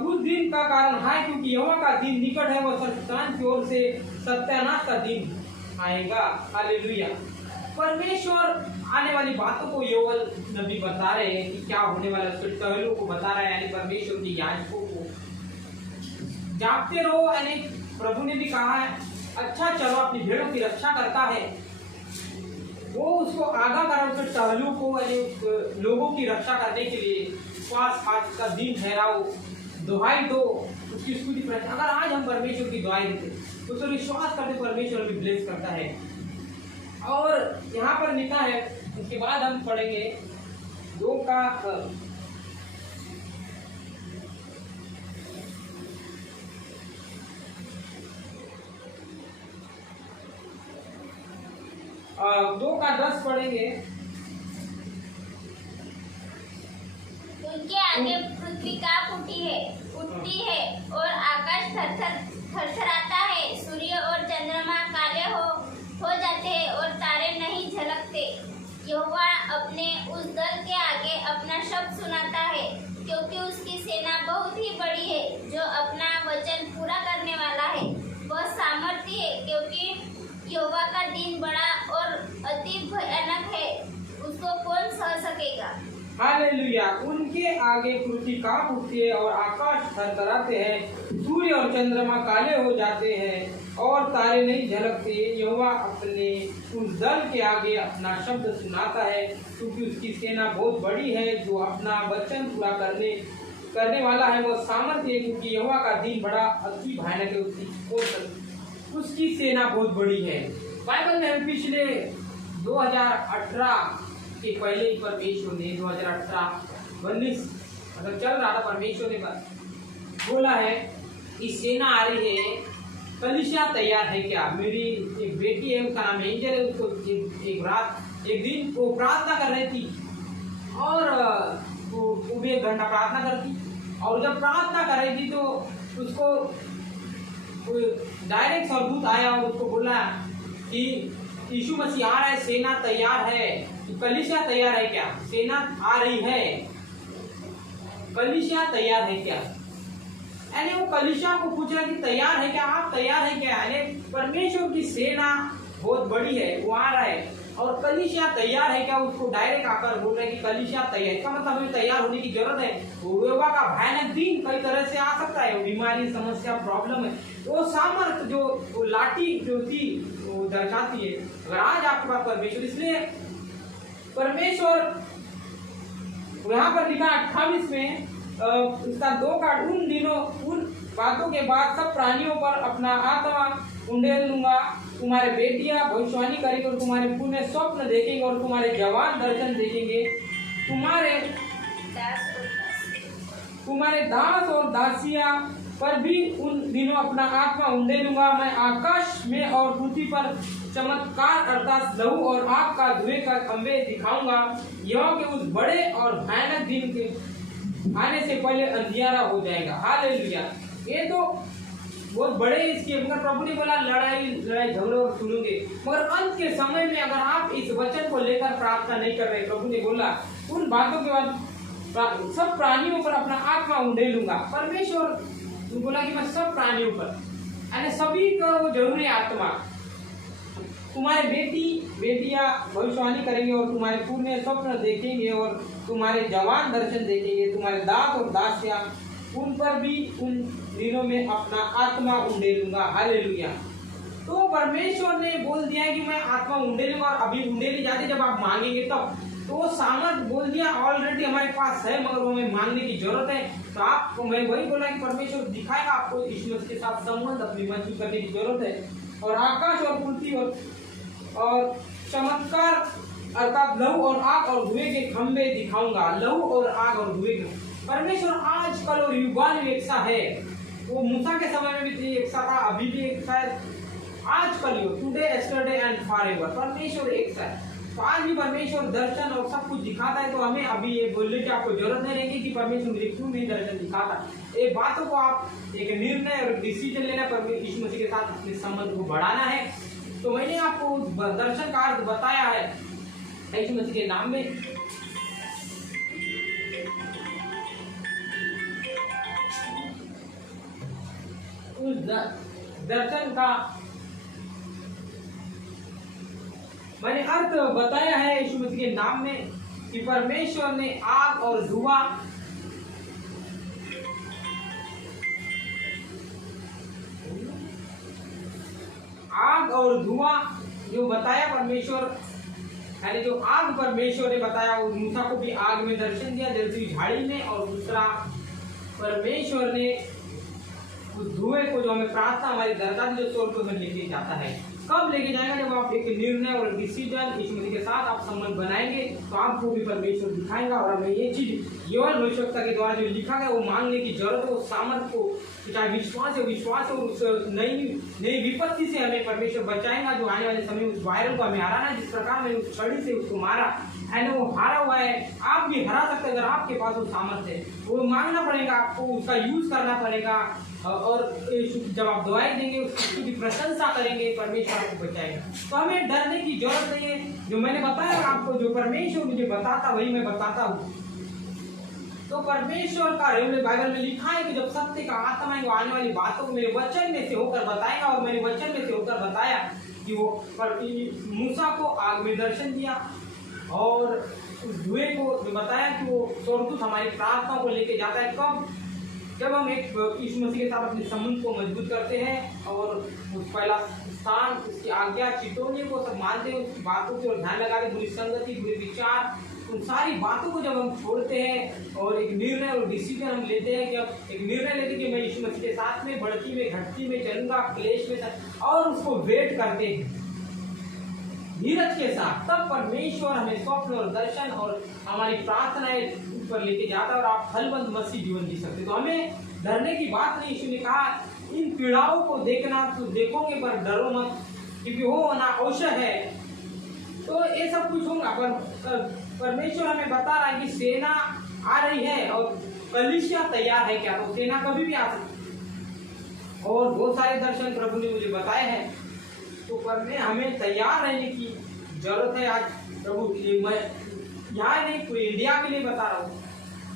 उस दिन का कारण है क्योंकि यहोवा का दिन निकट है, वह सर्वशक्तिमान की ओर से सत्यानाश का दिन आएगा। हालेलुया। परमेश्वर आने वाली बातों को योएल नबी बता रहे हैं कि क्या होने वाला है, उसके टहलुओं को बता रहा है, यानी परमेश्वर की याजकों को जागते रहो। यानी प्रभु ने भी कहा है, अच्छा चलो अपनी भेड़ों की रक्षा करता है, वो उसको आगा करा, उसके टहलुओं को यानी लोगों की रक्षा करने के लिए उपवास का दिन ठहराओ, दुहाई दो, उसकी स्तुति प्रचार। अगर आज हम परमेश्वर की दुहाई देते, उस पर विश्वास करते, परमेश्वर भी ब्लेस करता है। और यहाँ पर लिखा है, उसके बाद हम पढ़ेंगे 2 का 10 पढ़ेंगे। उनके आगे पृथ्वी कांप उठती है और आकाश थरथराता है। सूर्य और चंद्रमा काले हो जाते हैं और तारे नहीं झलकते। यहोवा अपने उस दल के आगे अपना शब्द सुनाता है, क्योंकि उसकी सेना बहुत ही बड़ी है। जो अपना वचन पूरा करने वाला है वह सामर्थी है, क्योंकि यहोवा का दिन बड़ा और अति भयानक है, उसको कौन सह सकेगा। हालेलुया। उनके आगे पृथ्वी कांप उठती है और आकाश थरथराते हैं, सूर्य और चंद्रमा काले हो जाते हैं और तारे नहीं झलकते। यहोवा अपने उस दल के आगे अपना शब्द सुनाता है, क्योंकि उसकी सेना बहुत बड़ी है। जो अपना वचन पूरा करने वाला है वह सामर्थ्य है, क्योंकि यहोवा का दिन बड़ा अति भयानक है, उसकी सेना बहुत बड़ी है। बाइबल में पिछले 2018 के पहले ही परमेश्वर ने 2018-19 मतलब चल रहा था, परमेश्वर ने बोला है कि सेना आ रही है, कलीसिया तैयार है क्या। मेरी एक बेटी है, उसका नाम एंजल है, उसको एक दिन वो प्रार्थना कर रही थी और वो भी 1 घंटा प्रार्थना करती। और जब प्रार्थना कर रही थी तो उसको डायरेक्ट स्वर्गदूत आया और उसको बोला कि यीशु मसीह आ रहा है, सेना तैयार है, कलीसिया तैयार है क्या? सेना आ रही है, कलीसिया तैयार है क्या? यानी वो कलीसिया को पूछ रहा कि तैयार है क्या, आप तैयार है क्या? यानी परमेश्वर की सेना बहुत बड़ी है, वो आ रहा है और कलीसिया तैयार है क्या? उसको डायरेक्ट आकर बोल रहे हैं कि कलीसिया तैयार है। इसका मतलब हमें तैयार होने की जरूरत है। योगा का भयानक दिन कई तरह से आ सकता है, बीमारी, समस्या, प्रॉब्लम है। वो सामर्थ जो वो लाठी जो थी वो दर्शाती है। अगर आज आपके पास परमेश्वर, इसलिए परमेश्वर यहाँ पर लिखा 28 में उसका 2 का उन दिनों उन बातों के बाद सब प्राणियों पर अपना आत्मा उंडेल लूंगा। तुम्हारे बेटियां भविष्यवाणी करेंगे और तुम्हारे पुण्य स्वप्न देखेंगे और तुम्हारे जवान दर्शन देखेंगे। तुम्हारे दास और दासियां पर भी उन दिनों अपना आत्मा उंडेल लूंगा। मैं आकाश में और पृथ्वी पर चमत्कार अर्थात लहू और आग का धुएं का खंभे दिखाऊंगा। यहोवा के उस बड़े और भयानक दिन के आने से पहले अंधियारा हो जाएगा। हालेलुया। ये तो बहुत बड़े इसके, मगर प्रभु ने बोला लड़ाई झगड़े और सुनोगे, मगर अंत के समय में अगर आप इस वचन को लेकर प्रार्थना नहीं कर रहे, प्रभु ने बोला उन बातों के बाद सब प्राणियों पर अपना आत्मा उंडेलूंगा। परमेश्वर बोला कि मैं सब प्राणियों पर, यानी सभी का वो जरूरी आत्मा। तुम्हारे बेटियां भविष्यवाणी करेंगे और तुम्हारे पुण्य स्वप्न देखेंगे और तुम्हारे जवान दर्शन देखेंगे। तुम्हारे दास और दासियां उन पर भी उन दिनों में अपना आत्मा उंडेलूंगा। हालेलुया। तो परमेश्वर ने बोल दिया है कि मैं आत्मा उंडेलूंगा, और अभी उंडेली जाती जब आप मांगेंगे तब। तो वो सामर्थ बोल दिया ऑलरेडी हमारे पास है, मगर वो हमें मांगने की जरूरत है। तो आपको मैं वही बोला कि परमेश्वर दिखाएगा आपको यीशु मसीह के साथ संबंध अपनी मजबूत करने की जरूरत है। और आकाश और पृथ्वी और चमत्कार अर्थात लहू और आग और धुएं के खंभे दिखाऊंगा। लहू और आग और धुएं के परमेश्वर आज कल और युगान में एक सा है। वो मूसा के समय में भी एक सा था, अभी भी एक सा है, आज कल टुडे यस्टरडे एंड फॉरएवर। परमेश्वर एक सा है। तो आज भी परमेश्वर दर्शन और सब कुछ दिखाता है। तो हमें अभी ये बोलने की आपको जरूरत नहीं रहेगी कि परमेश्वर मुझे क्यों नहीं दर्शन दिखाता। ये बातों को आप एक निर्णय और डिसीजन लेना, यीशु मसीह के साथ अपने संबंध को बढ़ाना है। तो मैंने आपको दर्शन का अर्थ बताया है यीशु मसीह के नाम में। उस दर्शन का मैंने अर्थ बताया है यीशु मसीह के नाम में कि परमेश्वर ने आग और धुआं जो बताया परमेश्वर, यानी जो आग परमेश्वर ने बताया, वो मूसा को भी आग में दर्शन दिया जलती झाड़ी में। और दूसरा परमेश्वर ने उस धुएं को जो हमें प्रार्थना हमारी दरगाह जो स्वर्ग को हमें लेके जाता है। कब लेके जाएगा? जब आप एक निर्णय और डिसीजन यीशु मसीह के साथ आप संबंध बनाएंगे तो आपको भी परमेश्वर दिखाएगा। और हमें ये चीज योएल भविष्यवक्ता के द्वारा जो लिखा गया वो मांगने की जरूरत है। वो सामर्थ को चाहे विश्वास है और उस नई विपत्ति से हमें परमेश्वर बचाएगा जो आने वाले समय उस वायरल को हमें हराना। जिस प्रकार में उस छड़ी से उसको मारा है, वो हारा हुआ है, आप भी हरा सकते हैं अगर आपके पास वो सामर्थ्य है। वो मांगना पड़ेगा आपको, उसका यूज करना पड़ेगा। और जब आप दवाई देंगे उसकी प्रशंसा करेंगे, परमेश्वर आपको बचाएगा। तो हमें डरने की जरूरत नहीं है। जो मैंने बताया आपको, जो परमेश्वर मुझे बताता वही मैं बताता हूँ। तो परमेश्वर का बाइबल में लिखा है कि जब सत्य का आत्मा है वो आने वाली बातों को मेरे वचन में से होकर बताएगा। और मेरे वचन में से होकर बताया कि वो मूसा को आग में दर्शन दिया और उस धुएं को बताया कि वो स्वर्गदूत हमारी प्रार्थना को लेके जाता है। कब? जब हम एक यीशु मसीह के साथ अपने संबंध को मजबूत करते हैं और उस पहला स्थान, उसकी आज्ञा, चितौनी को सब मानते हैं, उसकी बातों की ओर ध्यान लगाते, बुरी संगति, बुरे विचार, उन सारी बातों को जब हम छोड़ते हैं और एक निर्णय और डिसीजन हम लेते हैं कि अब एक निर्णय लेते हैं कि मैं यीशु मसीह के साथ में बढ़ती में घटती में चलूंगा, क्लेश में, और उसको वेट करते हैं धीरज के साथ, तब परमेश्वर हमें स्वप्न और दर्शन और हमारी प्रार्थनाएं ऊपर लेके जाता है और आप फलवंत मसीह जीवन जी सकते। तो हमें डरने की बात नहीं। यीशु ने कहा इन पीड़ाओं को देखना तो देखोगे पर डरो मत, क्योंकि वो ना अवश्य है। तो ये सब कुछ होगा, पर परमेश्वर हमें बता रहा है कि सेना आ रही है और कलीसिया तैयार है क्या, तो सेना कभी भी आ सकती है। और बहुत सारे दर्शन प्रभु ने मुझे बताए हैं, तो पर में हमें तैयार रहने की जरूरत है। आज प्रभु मैं यहाँ नहीं पूरे इंडिया के लिए बता रहा हूँ,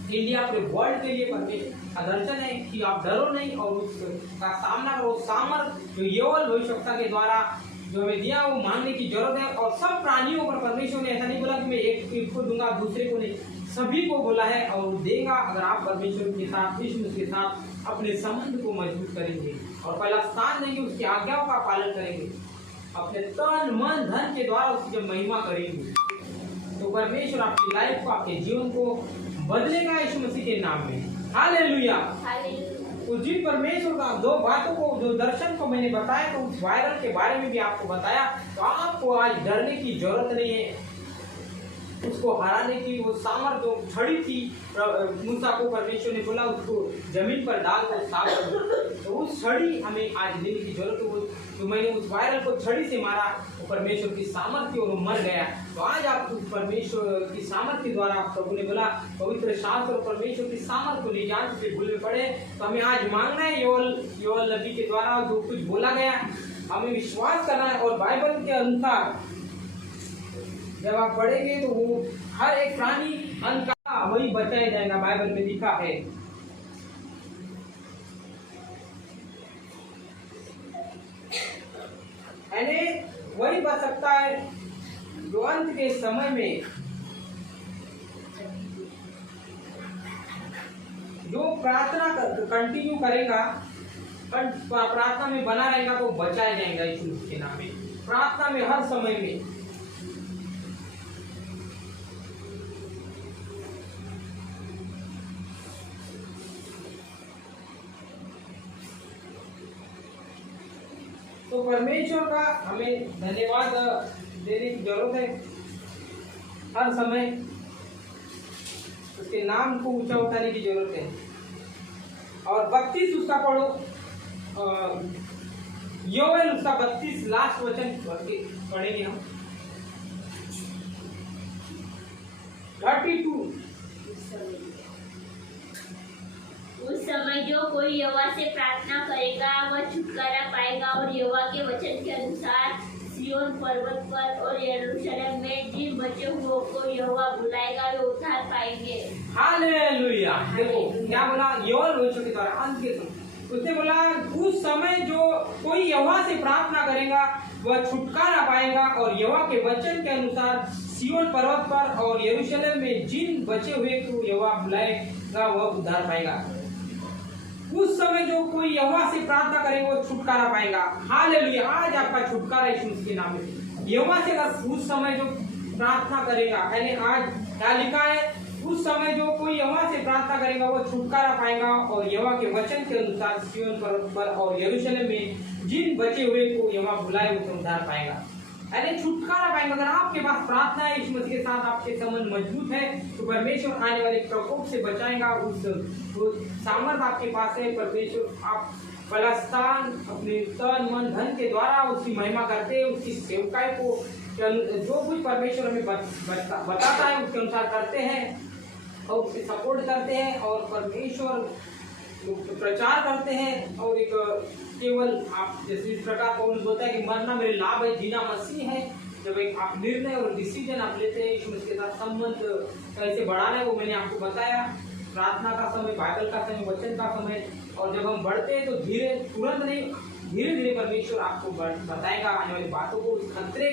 इंडिया पूरे वर्ल्ड के लिए परमेश्वर दर्शन है कि आप डरो नहीं और उसका सामना करो। सामर्थ जो केवल भविष्यवक्ता के द्वारा जो हमें दिया वो मांगने की जरूरत है। और सब प्राणियों पर परमेश्वर ने ऐसा नहीं बोला कि मैं एक को दूंगा दूसरे को नहीं, सभी को बोला है और देगा, अगर आप परमेश्वर के साथ विष्णु के साथ अपने संबंध को मजबूत करेंगे और पहला स्थान देंगे, उसकी आज्ञाओं का पालन करेंगे, अपने तन मन धन के द्वारा उसकी जब महिमा करेंगे, तो परमेश्वर आपकी लाइफ को, आपके जीवन को बदलेगा यीशु मसीह के नाम में। हालेलुया। तो जिन परमेश्वर का दो बातों को, जो दर्शन को मैंने बताया, तो उस वायरल के बारे में भी आपको बताया, तो आपको आज डरने की जरूरत नहीं है। उसको हराने की वो सामर्थ जो छड़ी थी, मूसा को परमेश्वर ने बोला उसको जमीन पर डाल कर साफ कर, तो उस छड़ी हमें आज लेने की जरूरत है। तो मैंने उस वायरल को छड़ी से मारा, तो परमेश्वर की सामर्थ्य और वो मर गया। तो आज आप परमेश्वर की सामर्थ्य के द्वारा, प्रभु ने बोला पवित्र शास्त्र और परमेश्वर की सामर्थ्य को ले जान से भूल में पड़े, तो हमें आज मांगना है योएल नबी के द्वारा जो कुछ बोला गया, हमें विश्वास करना है। और बाइबल के अनुसार जब आप पढ़ेंगे तो वो हर एक प्राणी अंत का वही बचाया जाएगा, बाइबल में लिखा है। वही बच सकता है जो अंत के समय में जो प्रार्थना कंटिन्यू करेगा, प्रार्थना में बना रहेगा, तो बचाया जाएगा यीशु के नाम में। प्रार्थना में हर समय में तो परमेश्वर का हमें धन्यवाद देने की जरूरत है हर समय, उसके नाम को ऊंचा उठाने की जरूरत है। और 32 उसका पढ़ो, योएल उसका 32 लास्ट वचन पढ़ेंगे हम। 32 उस समय जो कोई यहोवा से प्रार्थना करेगा वह छुटकारा पाएगा, और यहोवा के वचन के अनुसार सिय्योन पर्वत पर और यरूशलेम में जिन बचे हुओं को यहोवा बुलाएगा वे उद्धार पाएंगे। हालेलुया। देखो क्या बोला, योएल भविष्य के द्वारा अंत के समय उसने बोला उस समय जो कोई यहोवा से प्रार्थना करेगा वह छुटकारा पाएगा, और यहोवा के वचन के अनुसार सिय्योन पर्वत पर और यरूशलेम में जिन बचे हुए को यहोवा बुलाएगा वह उद्धार पाएगा। उस समय जो कोई यहोवा से प्रार्थना करेगा वो छुटकारा पाएगा। हालेलुया। आज आपका छुटकारा यीशु मसीह के नाम में। यहोवा से अगर उस समय जो प्रार्थना करेगा, यानी आज क्या लिखा है, उस समय जो कोई यहोवा से प्रार्थना करेगा वो छुटकारा पाएगा, और यहोवा के वचन के अनुसार सिय्योन पर्वत पर और यरूशलेम में जिन बचे हुए को यहोवा बुलाए वो उद्धार पाएगा, यानी छुटकारा पाएंगे। अगर आपके पास प्रार्थना है, यीशु मसीह के साथ आपके संबंध मजबूत है, तो परमेश्वर आने वाले प्रकोप से बचाएगा। उस सामर्थ आपके पास है। परमेश्वर आप फलस्तान अपने तन मन धन के द्वारा उसकी महिमा करते हैं, उसकी सेवकाई को जो कुछ परमेश्वर हमें बताता है उसके अनुसार करते हैं और उससे सपोर्ट करते हैं, और परमेश्वर प्रचार करते हैं। और एक केवल आप जैसे इस प्रकार पौलुस बोलता है कि मरना मेरे लाभ है, जीना मसीह है। जब एक आप निर्णय और डिसीजन आप लेते हैं यीशु मसीह के साथ संबंध कैसे बढ़ाना है वो मैंने आपको बताया। प्रार्थना का समय, बाइबल का समय, वचन का समय, और जब हम बढ़ते हैं तो तुरंत नहीं, धीरे धीरे परमेश्वर आपको बताएगा आने वाली बातों को, उस खतरे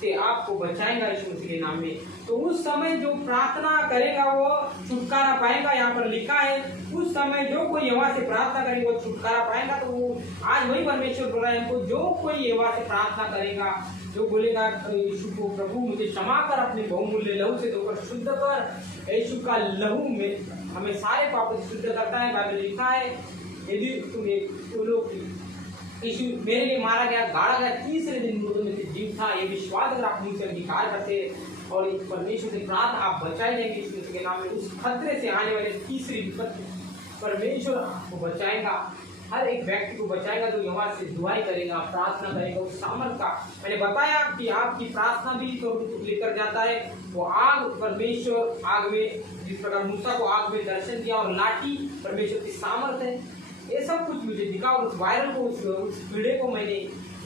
से आपको बचाएगा यीशु मसीह के नाम में। तो उस समय जो प्रार्थना करेगा वो छुटकारा पाएगा। यहाँ पर लिखा है उस समय जो कोई यहोवा से प्रार्थना करेगा वो छुटकारा पाएगा। तो वो आज वही परमेश्वर बोल रहा है हमको, जो कोई यहोवा से प्रार्थना करेगा, जो बोलेगा यीशु को प्रभु मुझे क्षमा कर, अपने बहुमूल्य लहू से धोकर शुद्ध कर। यीशु का लहू में हमें सारे पापों से शुद्ध करता है। बाइबल लिखा है यदि तुम्हें लोग यीशु मेरे लिए मारा गया, गाड़ा गया, तीसरे दिन मुर्दों में से जीव था, ये विश्वास अगर आप मुझ से अंगीकार करते और इस परमेश्वर से प्रार्थना आप बचाए जाएंगे यीशु मसीह के नाम में। उस खतरे से आने वाले तीसरी विपत्ति परमेश्वर आपको बचाएगा। हर एक व्यक्ति को बचाएगा जो यहाँ से दुआई करेगा, प्रार्थना करेगा। उस सामर्थ का मैंने बताया कि आपकी प्रार्थना भी तो लेकर जाता है वो आग। परमेश्वर आग में, जिस प्रकार मूसा को आग में दर्शन दिया, और लाठी परमेश्वर की सामर्थ है। ये सब कुछ मुझे दिखा, और उस वायरल को, उस कीड़े को मैंने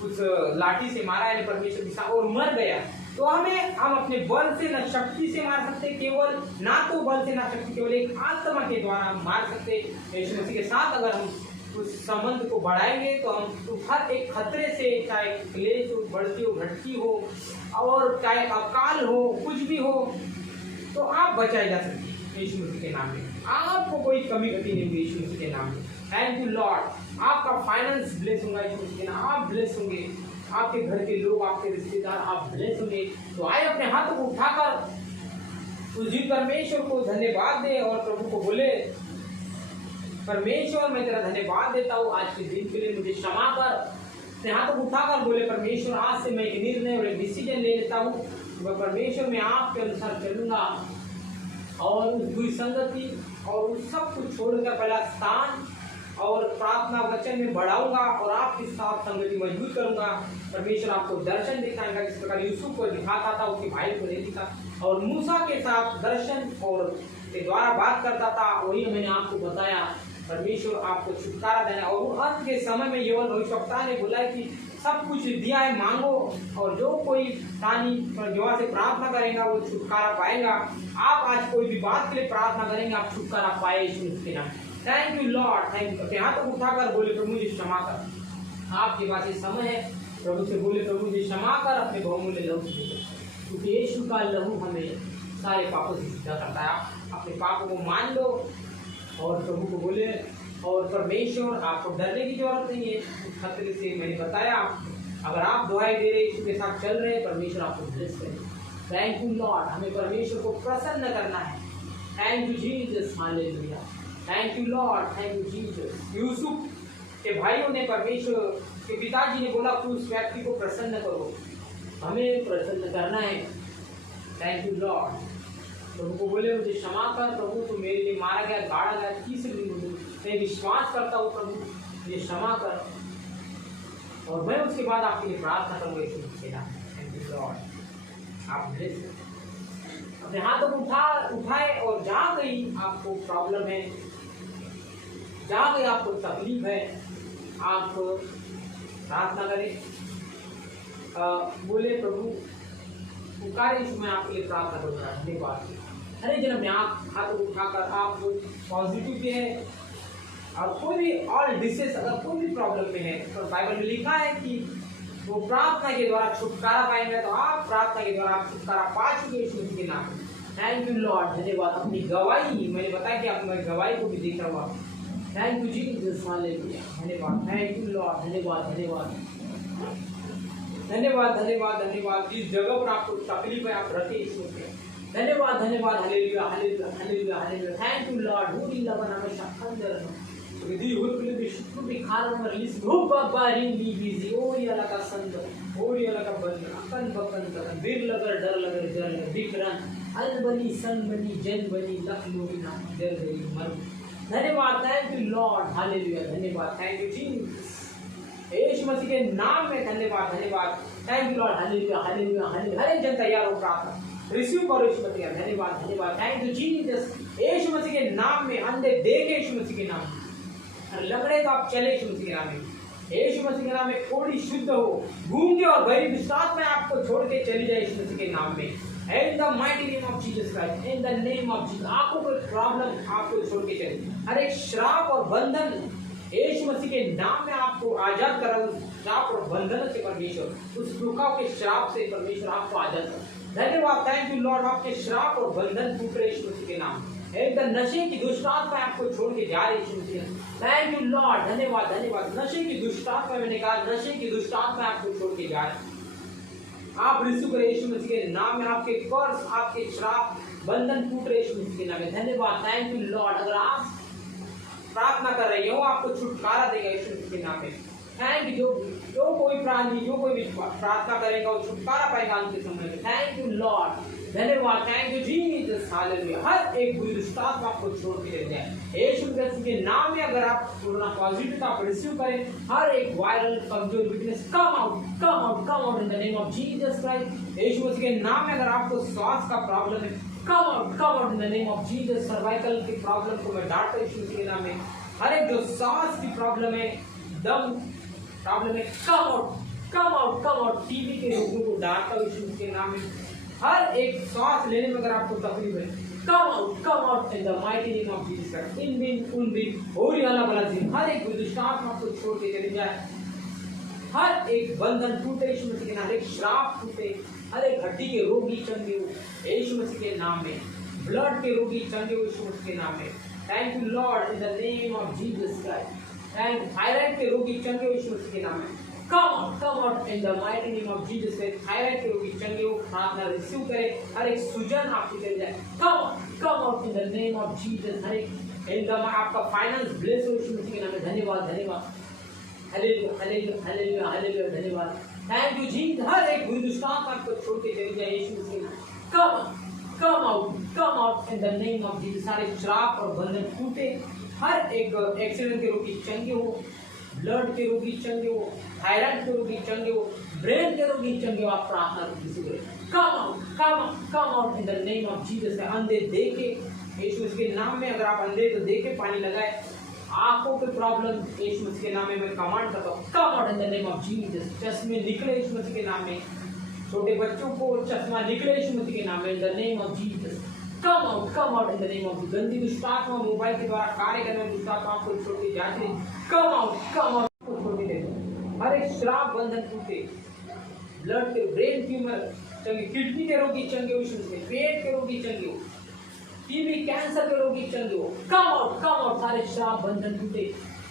उस लाठी से मारा है परमेश्वर की सामर्थ, और मर गया। तो हम अपने बल से न शक्ति से मार सकते, केवल ना तो बल से ना शक्ति, केवल एक आत्मा के द्वारा हम मार सकते। यीशु मसीह के साथ अगर हम उस संबंध को बढ़ाएंगे तो हम हर एक खतरे से, चाहे क्लेश हो, बढ़ती हो, घटती हो, और चाहे अकाल हो, कुछ भी हो, तो आप बचाए जा सकते यीशु मसीह के नाम में। आपको कोई कमी गति नहीं होगी यीशु मसीह के नाम में। Thank you Lord. आपका फाइनेंस ब्लेस होगा यीशु मसीह के नाम, आप ब्लेस होंगे, आपके घर के लोग, आपके रिश्तेदार, आप ब्लेस होंगे। तो आए अपने हाथों को उठाकर उस जीवित परमेश्वर को धन्यवाद दे, और प्रभु को बोले, परमेश्वर मैं तेरा धन्यवाद देता हूँ आज के दिन के लिए, मुझे क्षमा कर। अपने हाथों को उठाकर बोले, परमेश्वर आज से मैं एक निर्णय और एक डिसीजन ले लेता हूँ, मैं परमेश्वर मैं आपके अनुसार चलूंगा, और उस बुरी संगति और उस सब कुछ छोड़कर पहला स्थान और प्रार्थना वचन में बढ़ाऊंगा, और आपके साथ संगति मजबूत करूंगा। परमेश्वर आपको दर्शन दिखाएगा, इस प्रकार यूसुफ को दिखाता था, उसके भाई को नहीं दिखा, और मूसा के साथ दर्शन और के द्वारा बात करता था। वही मैंने आपको बताया, परमेश्वर आपको छुटकारा देना। और अंत के समय में योएल भविष्यवक्ता ने बोला कि सब कुछ दिया है, मांगो, और जो कोई प्राणी जो से प्रार्थना करेगा वो छुटकारा पाएगा। आप आज कोई भी बात के लिए प्रार्थना करेंगे, आप छुटकारा पाए यीशु के नाम। Thank you Lord, thank you. अपने हाथों को उठाकर बोले, प्रभु मुझे क्षमा कर। आपके पास ये समय है, प्रभु से बोले, प्रभु मुझे क्षमा कर, अपने बहुमूल्य लहू से, क्योंकि यीशु का लहू हमें सारे पापों से सीधा करता है। अपने पापों को मान लो और प्रभु को बोले, और परमेश्वर आपको डरने की जरूरत नहीं है। खतरे से मैंने बताया, अगर आप दुआई दे रहे, यीशु के साथ चल रहे, परमेश्वर आपको ब्लेस करे। Thank you Lord. हमें परमेश्वर को प्रसन्न करना है। Thank you Jesus, hallelujah. Thank you Lord, thank you Jesus. Yusuf के भाइयों ने, परमेश्वर के पिताजी ने बोला कि उस व्यक्ति को प्रसन्न करो, हमें प्रसन्न करना है। Thank you Lord. प्रभु को बोले, मुझे क्षमा कर प्रभु, तो मेरे लिए मारा गया, गाड़ा गया, तीसरे दिन मैं विश्वास करता हूँ, प्रभु मुझे क्षमा कर, और मैं उसके बाद आपके लिए प्रार्थना करूँगा यीशु के नाम। Thank you Lord. आप ब्लेस अपने हाथों को उठाए, और जहाँ कहीं आपको प्रॉब्लम है, जहाँ कहीं आपको तकलीफ है, आप प्रार्थना करें, बोले, प्रभु पुकारे, मैं आपके लिए प्रार्थना करूँगा। धन्यवाद। हरे जन्म में आप हाथों उठाकर आप पॉजिटिव भी है, और कोई भी ऑल डिसीज, अगर कोई भी प्रॉब्लम में है, तो बाइबल में लिखा है कि वो प्रार्थना के द्वारा छुटकारा पाएंगे। तो आप प्रार्थना के द्वारा आप छुटकारा पा चुके यीशु के नाम। थैंक यू लॉर्ड, धन्यवाद। अपनी गवाही मैंने बताया कि आप मेरी गवाही को भी देख रहा हुआ। Thank you Jesus, hallelujah. धन्यवाद, थैंक यू लॉर्ड, धन्यवाद, धन्यवाद, धन्यवाद, धन्यवाद, धन्यवाद। जिस जगह पर आपको तकलीफ है, आप रखे यीशु के। धन्यवाद, धन्यवाद, hallelujah, hallelujah, hallelujah, hallelujah. Thank you Lord. हुरी लवन हमेशा खंडर विधि हुरकुल विशुद्ध बिखार में रिलीज रूप बारी ली बिजी ओ याला का संग ओ याला का बंद अकन बकन बीर लगर डर लगर जर बिकरन अल बनी सन बनी जन बनी लखनऊ ना डर गई मर। धन्यवाद, थैंक यू लॉर्ड, हालेलुया। धन्यवाद, thank you Jesus. Yeshu Masih के नाम में धन्यवाद, धन्यवाद, thank you Lord, hallelujah, hallelujah, hallelujah. हर एक जन तैयार हो प्रार्थना रिसीव करो यीशु मसीह। धन्यवाद, धन्यवाद, thank you Jesus. Yeshu Masih के नाम में अंधे देखे यीशु मसीह के नाम में, लंगड़े तो आप चले यीशु मसीह के नाम में। यीशु मसीह के नाम में कोड़ी शुद्ध हो, गूंगे और भरी दुष्टात्मा आपको छोड़ के चली जाए यीशु मसीह के नाम में। In the mighty name of Jesus Christ, in the name of Jesus, आपको कोई प्रॉब्लम आपको छोड़ के चले, हर एक श्राप और बंधन यीशु मसीह के नाम में आपको आजाद करा। उस श्राप और बंधन से परमेश्वर, उस रुकाव के श्राप से परमेश्वर आपको आजाद करा। धन्यवाद, थैंक यू लॉर्ड। आपके श्राप और बंधन टूट रहे यीशु मसीह के नाम। एकदम नशे की दुष्टात्मा आपको छोड़ के जा रही यीशु मसीह। थैंक यू लॉर्ड, धन्यवाद, धन्यवाद। नशे की दुष्टात्मा, मैंने कहा नशे की दुष्टात्मा आपको छोड़ के जा रही। आप रिसीव करें यीशु मसीह के नाम में। आपके कर्ज, आपके श्राप, बंधन टूट रहे यीशु मसीह के नाम में। धन्यवाद, थैंक यू लॉर्ड। अगर आप प्रार्थना कर रहे हो, आपको छुटकारा देगा यीशु मसीह के नाम में। Thank you. जो कोई प्राणी, जो कोई भी प्रार्थना करेगा वो छुटकारा पाएगा अंत के समय में। थैंक यू लॉर्ड, धन्यवाद, थैंक यू जीसस, हालेलुया। हर एक बुरी दुष्ट आत्मा को छोड़ के ले जाए यीशु मसीह के नाम में। अगर आप कोरोना पॉजिटिव आप रिसीव करें, हर एक वायरल कमजोर weakness come out in the name of Jesus Christ. Yeshu Masih के नाम में अगर आपको श्वास का प्रॉब्लम है, come out in the name of Jesus. Cervical की प्रॉब्लम को मैं डांटता हूं यीशु मसीह के नाम में। हर एक जो सांस की प्रॉब्लम है, दम प्रॉब्लम है, कम आउट। टीबी के रोगियों को डांटता हूं यीशु मसीह के नाम में। हर एक सांस लेने में अगर आपको तकलीफ है, come out in the mighty name of Jesus Christ. इन बिन उन बिन और अल्लाह वाला दिन हर एक दुष्ट आत्मा को छोड़ के चली जाए। हर एक बंधन टूटे यीशु मसीह के नाम, हर एक श्राप टूटे, हर एक हड्डी के रोगी चंगे हो यीशु मसीह के नाम में। ब्लड के रोगी चंगे हो यीशु मसीह के नाम में। Thank you Lord in the name of Jesus Christ. Thank thyroid के रोगी चंगे हो यीशु मसीह के नाम में। कम out in the mighty name of Jesus Christ. Thyroid के रोगी चंगे हो, प्रार्थना रिसीव करें। हर एक सूजन आपकी चली जाए, come out in the name of Jesus. हर एक इन द आपका फाइनेंस ब्लेस हो यीशु मसीह के नाम में। धन्यवाद, हालेलुया, धन्यवाद, थैंक यू जीसस। हर एक बुरी दुष्ट आत्मा को छोड़ के चली जाए यीशु मसीह के नाम। कम out in the name of Jesus. सारे श्राप और बंधन टूटे। हर एक एक्सीडेंट के रोगी चंगे हो, ब्लड के रोगी चंगे हो, थायराइड के रोगी चंगे हो, ब्रेन के रोगी चंगे हो। आप प्रार्थना करें, कम out in the name of Jesus. अंधे देखे यीशु मसीह के नाम में। अगर आप अंधे तो देखे, पानी लगाए। आंखों के प्रॉब्लम यीशु मसीह के नाम में मैं कमांड करता हूँ, come out in the name of Jesus. चश्मे निकले यीशु मसीह के नाम में। छोटे बच्चों को चश्मा निकले यीशु मसीह के नाम में, in the name of Jesus. Come out in the name of. गंदी दुष्ट आत्मा मोबाइल के द्वारा कार्य करने वाली दुष्ट आत्मा को छोड़ के जाती है, कम आउट को छोड़ के दे। हर एक श्राप बंधन टूटे। ब्लड के ब्रेन ट्यूमर चंगे, किडनी के रोगी चंगे हो यीशु मसीह, पेट के रोगी चंगे हो, टीबी कैंसर के रोगी चंगे हो, कम आउट। सारे श्राप बंधन टूटे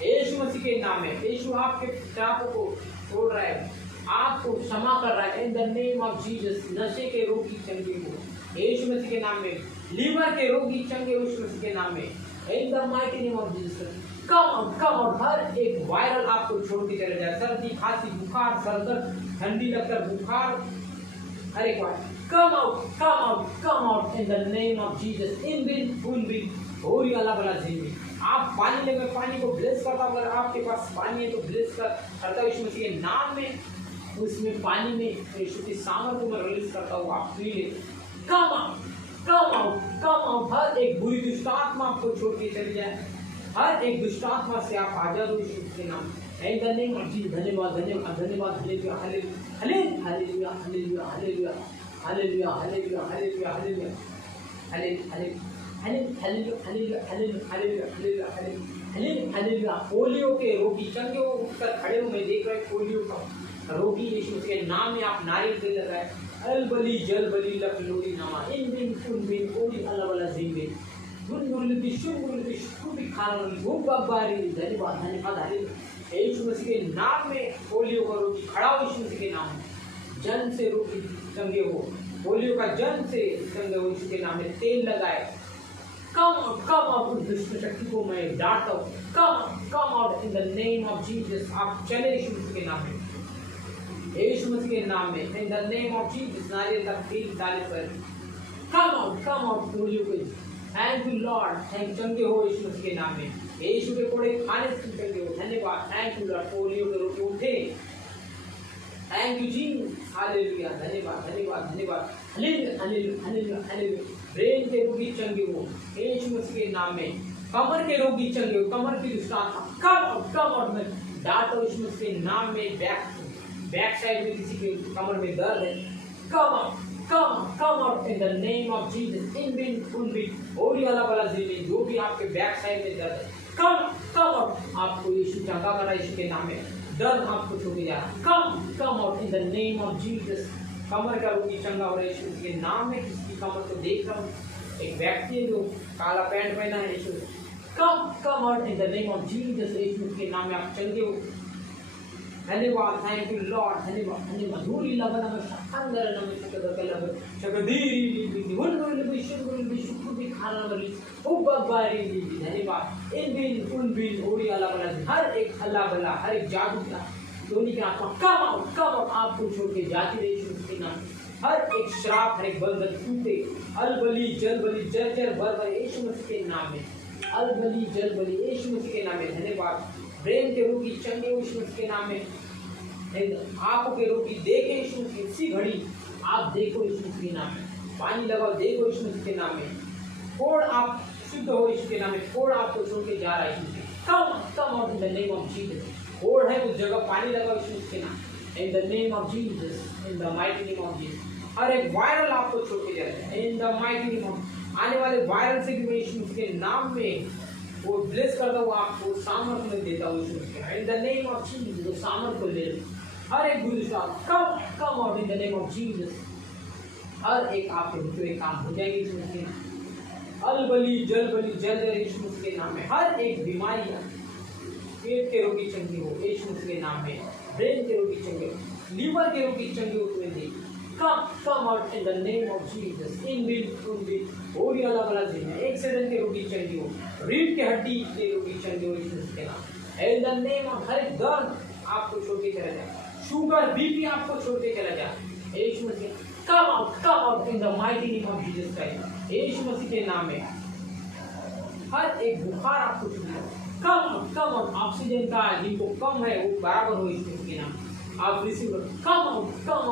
यीशु मसीह के नाम में। यीशु आपके श्रापों को छोड़ रहा है, आपको क्षमा कर रहा है in the name of Jesus. नशे के रोगी चंगे हो यीशु मसीह के नाम में। लीवर के रोगी चंगे हो यीशु मसीह के नाम में, in the mighty name of Jesus. Come out. हर एक वायरल आपको छोड़ के चले जाए। सर्दी, खांसी, बुखार, सरदर्द, ठंडी लगकर बुखार, हर एक viral come out in the name of Jesus. इन बिन उन बिन और अल्लाह वाला जिंदगी। आप पानी ले, मैं पानी को ब्लेस करता हूँ। अगर आपके पास पानी है तो ब्लेस करता हूँ यीशु मसीह के नाम में। उसमें पानी में यीशु की सामर्थ को मैं रिलीज करता हूँ, आप पी ले। कम आउट। हर एक बुरी दुष्ट आत्मा आपको छोड़ के चली जाए। हर एक दुष्ट आत्मा से आप आजाद हो यीशु के नाम। In the name of Jesus. धन्यवाद, हालेलुया, हालेलुया। पोलियो के रोगी चंगे हो, उठकर खड़े हो। मैं देख रहा हूँ पोलियो का रोगी यीशु के नाम में आप नारियल तेल लगाए। अलबली जलबली लखलोरी नामा, इन बिन उन बिन कोई अल्लाह वाला जिंदगी। गुनगुरलिपि शुनगुरलिपि शुक्रुपि खानली भूबाबारी। धन्यवाद, हालेलुया। यीशु मसीह के नाम में पोलियो का रोगी खड़ा हो यीशु मसीह के नाम में। जन्म से रोगी चंगे हो, पोलियो का जन्म से चंगे हो यीशु के नाम में। तेल लगाए। Come out. उस दुष्ट शक्ति को मैं डांटता हूँ, come out in the name of Jesus. आप चले यीशु मसीह के नाम में, यीशु मसीह के नाम में, in the name of Jesus. नारियल का तेल डाले पर कम आउट पोलियो के। थैंक यू लॉर्ड, थैंक चंगे हो यीशु मसीह के नाम में। यीशु के कोड़े खाने से चंगे हो। धन्यवाद, थैंक यू लॉर्ड। पोलियो के रोगी उठे। थैंक यू जीसस, हालेलुया, धन्यवाद, हालेलुया। ब्रेन के रोगी चंगे हो यीशु मसीह के नाम में। कमर के रोगी चंगे हो, कमर की दुष्ट आत्मा कम आउट में डांटो यीशु मसीह के नाम में। बैक साइड में किसी के कमर में दर्द है, come out in the name of Jesus. इन बिन उन बिन और अल्लाह वाला जिंदगी, जो भी आपके बैक साइड में दर्द है, कम आउट। आपको यीशु चंगा करा यीशु के नाम में। दर्द आपको छूट जा रहा, come out in the name of Jesus. कमर का रोगी चंगा हो रहा है यीशु के नाम में। किसी कमर को देख रहा हूँ, एक व्यक्ति है जो काला पैंट पहना है Yeshu. Come out in the name of Jesus. Yeshu के नाम में आप चंगे हो। धन्यवाद, थैंक यू लॉर्ड, धन्यवाद। धूली लबना में अंदर नम शकदर लब शकदीरी हुन विशुद्ध शुक्र खाना वाली उबारी। धन्यवाद। इन बिन उन बिन ओरी अल्लाह वाला, हर एक अल्लाह वाला, हर एक जादू का दोनी के आत्मा कम आउट। आपको छोड़ के जाती रही यीशु के नाम। हर एक श्राप, हर एक बंधन टूटे। अलबली जलबली जर्जर बर्बर यीशु मसीह के नाम में। अलबली जलबली यीशु मसीह के नाम में। धन्यवाद। ब्रेन के रोगी चंगे यीशु मसीह के नाम में। आंखों के रोगी देखे यीशु मसीह, इसी घड़ी आप देखो यीशु मसीह के नाम में। पानी लगाओ, देखो यीशु मसीह के नाम में। कोड़ आप शुद्ध हो यीशु के नाम में। कोड़ आपको छोड़ के जा रहा है Yeshu Masih. Come out in the name of Jesus. कोड़ है उस जगह, पानी लगाओ यीशु मसीह के नाम। In the name of Jesus, in the mighty name of Jesus. हर एक वायरल आपको छोड़ के जा रहा है in the mighty name of. आने वाले वायरल से भी मैं यीशु मसीह के नाम में वो ब्लेस करता हूँ, आपको सामर्थ में देता हूँ यीशु मसीह के। In the name of Jesus, वो सामर्थ को ले लो। हर एक बुरी साथ come out in the name of Jesus. हर एक आपके भीतर एक काम हो जाएगी यीशु मसीह के नाम। अलबली जलबली जलजर यीशु मसीह के नाम में। हर एक बीमारी, पेट के रोगी चंगे हो यीशु मसीह के नाम में। ब्रेन के रोगी चंगे हो, लीवर के रोगी चंगे हो तुम्हें दे। Come out in the name of Jesus. इन बिल और अलग अलग दिन है। एक्सीडेंट के रोगी चंगे हो, रीढ़ के हड्डी के रोगी चंगे हो यीशु मसीह के नाम। In the name of. हर एक दर्द आपको छोड़ के चला जाए। शुगर बीपी आपको छोड़ के चला जाए Yeshu Masih. Come out in the mighty name of Jesus Christ Yeshu Masih के नाम में। हर एक बुखार आपको छूट जाए। Come out. ऑक्सीजन का जिनको कम है वो बराबर हो यीशु मसीह के नाम। आप रिसीव करो। Come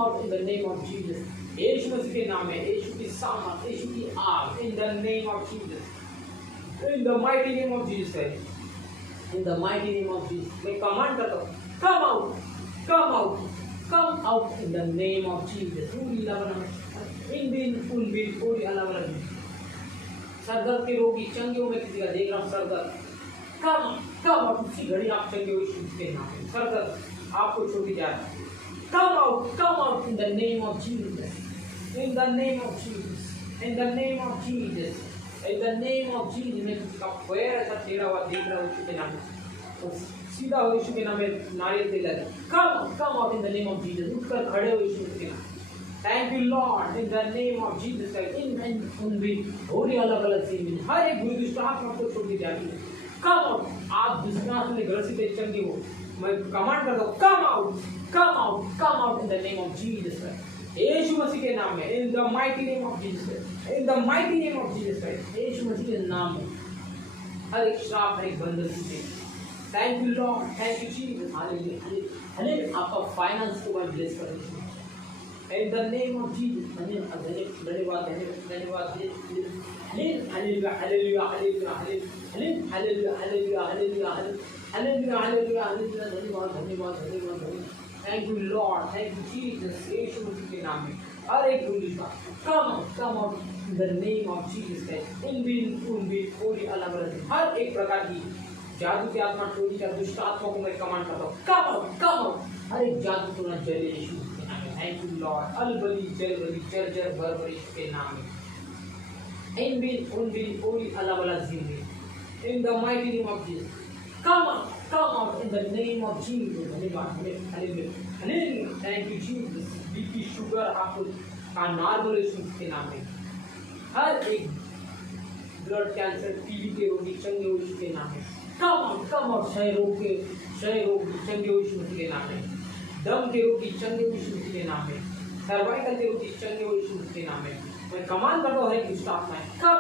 out in the name of Jesus Yeshu Masih के नाम में। यीशु की सामर्थ, यीशु की आग in the name of Jesus, in the mighty name of Jesus Christ, in the mighty name of Jesus. मैं कमांड करता हूँ, come out in the name of Jesus। सरदर्द के रोगी चंगे हो, मैं किसी का देख रहा हूँ सरदर्द। Come out. उसी घड़ी आप चंगे हो यीशु के नाम में। सरदर्द आपको छोड़ के जा रहा है। Come out in the name of Jesus, in the name of Jesus, in the name of Jesus, in the name of Jesus। मैं किसी का पैर ऐसा टेढ़ा हुआ देख रहा हूँ यीशु के नाम में। सीधा हो यीशु के नाम में। नारियल तेल लगा। Come out in the name of Jesus. उठकर खड़े हो यीशु के नाम। Thank you Lord in the name of Jesus. इन भी और अलग अलग चीज हर एक बुरी दुष्ट आत्मा को छोड़ दी जाती है। Come out. आप दुष्ट आत्मा में ग्रसित चंगे हो, मैं कमांड करता हूँ, come out in the name of Jesus Yeshu Masih के नाम में। In the mighty name of Jesus, in the mighty name of Jesus Yeshu Masih के नाम में। हर एक श्राप, हर एक बंधन टूटे। Thank you Lord, thank you Jesus. Hallelujah. आपका फाइनेंस को मैं ब्लेस कर दूं in the name of Jesus. धन्यवाद धन्यवाद धन्यवाद। Hallelujah hallelujah hallelujah hallelujah hallelujah hallelujah hallelujah hallelujah. धन्यवाद धन्यवाद धन्यवाद। Thank you Lord, thank you Jesus Yeshu Masih के नाम में। हर एक रोगी का come out in the name of Jesus Christ. इन बिल पूरी अलग अलग हर एक प्रकार की जादू की आत्मा, टोली का दुष्ट आत्मा को मैं कमांड करता हूँ, कम आउट। हर एक जादू को ना जले यीशु के नाम में। Thank you Lord. अलबली जलबली जर्जर बर्बर यीशु के नाम में। इन बिल पूरी अलग अलग जिंदगी in the mighty name of Jesus. Come out in the name of Jesus. धन्यवाद hallelujah. Thank you Jesus. BP sugar आपको का नॉर्मल यीशु के नाम में। हर एक ब्लड कैंसर, टीबी के रोगी चंगे हो यीशु के नाम में। Come out. क्षय रोग चंगे हो यीशु मसीह के नाम में। दम के रोगी चंगे हो यीशु मसीह के नाम में। सर्वाइकल के रोगी चंगे हो यीशु मसीह के नाम में। मैं कमांड करता हूँ हर एक दुष्ट आत्माएं come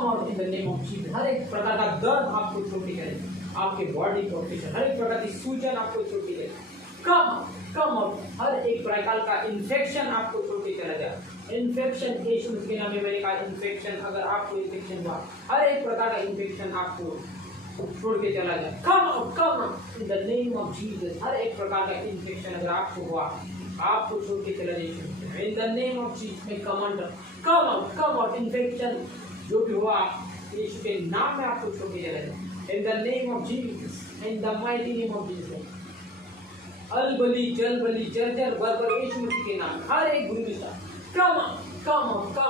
out in the name of Jesus. हर एक प्रकार का दर्द आपको छोड़ के जाए, आपके बॉडी को हर एक प्रकार की सूजन आपको छोड़ के जाए। Come out. हर एक प्रकार का इन्फेक्शन आपको छोड़ के चला जाए। इन्फेक्शन यीशु मसीह के नाम में मैंने कहा इन्फेक्शन, अगर आपको इन्फेक्शन हुआ, हर एक प्रकार का इन्फेक्शन आपको छोड़ के चला जाए। Come out in the name of Jesus. हर एक प्रकार का इन्फेक्शन अगर आपको हुआ, आपको छोड़ के चला जाए in the name of Jesus. मैं कमांड कम आउट। इन्फेक्शन जो भी हुआ यीशु के नाम में आपको छोड़ के चला जाए in the name of Jesus, in the mighty name of Jesus. अलबली जलबली जर्जर बर्बर यीशु मसीह के नाम। हर एक बुरी दिशा come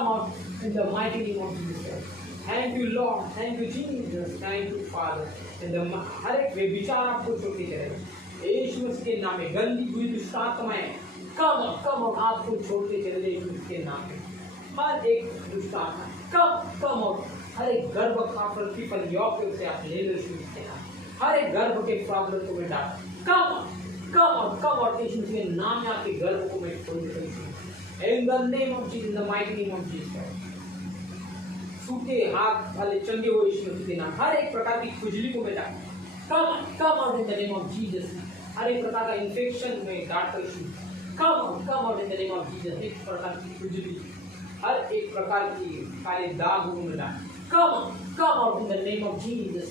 out in the mighty name of Jesus. Thank you Lord, thank you Jesus, thank you father. In the हर एक बेविचार आपको छोड़ के चले यीशु मसीह के नाम में। गंदी बुरी दुष्ट आत्माएं कम आउट आपको छोड़ के चले यीशु मसीह के नाम में। हर एक दुष्ट आत्मा कम आउट। हर एक गर्भ का प्रतिफल योग से आप ले लो यीशु मसीह के नाम। हर एक गर्भ के प्रॉब्लम को मैं डाल कम आउट यीशु मसीह के नाम में। आपके गर्भ को मैं खोल देता हूं। In the name of Jesus, in the mighty name of Jesus. सूखे हाथ वाले चंगे हुए यीशु मसीह के नाम, हर एक प्रकार की खुजली को मिटा come out in the name of Jesus. हर एक प्रकार का इन्फेक्शन में गाड़ कर यीशु come out in the name of Jesus. एक प्रकार की खुजली, हर एक प्रकार की काले दाग को मिटा come out in the name of Jesus.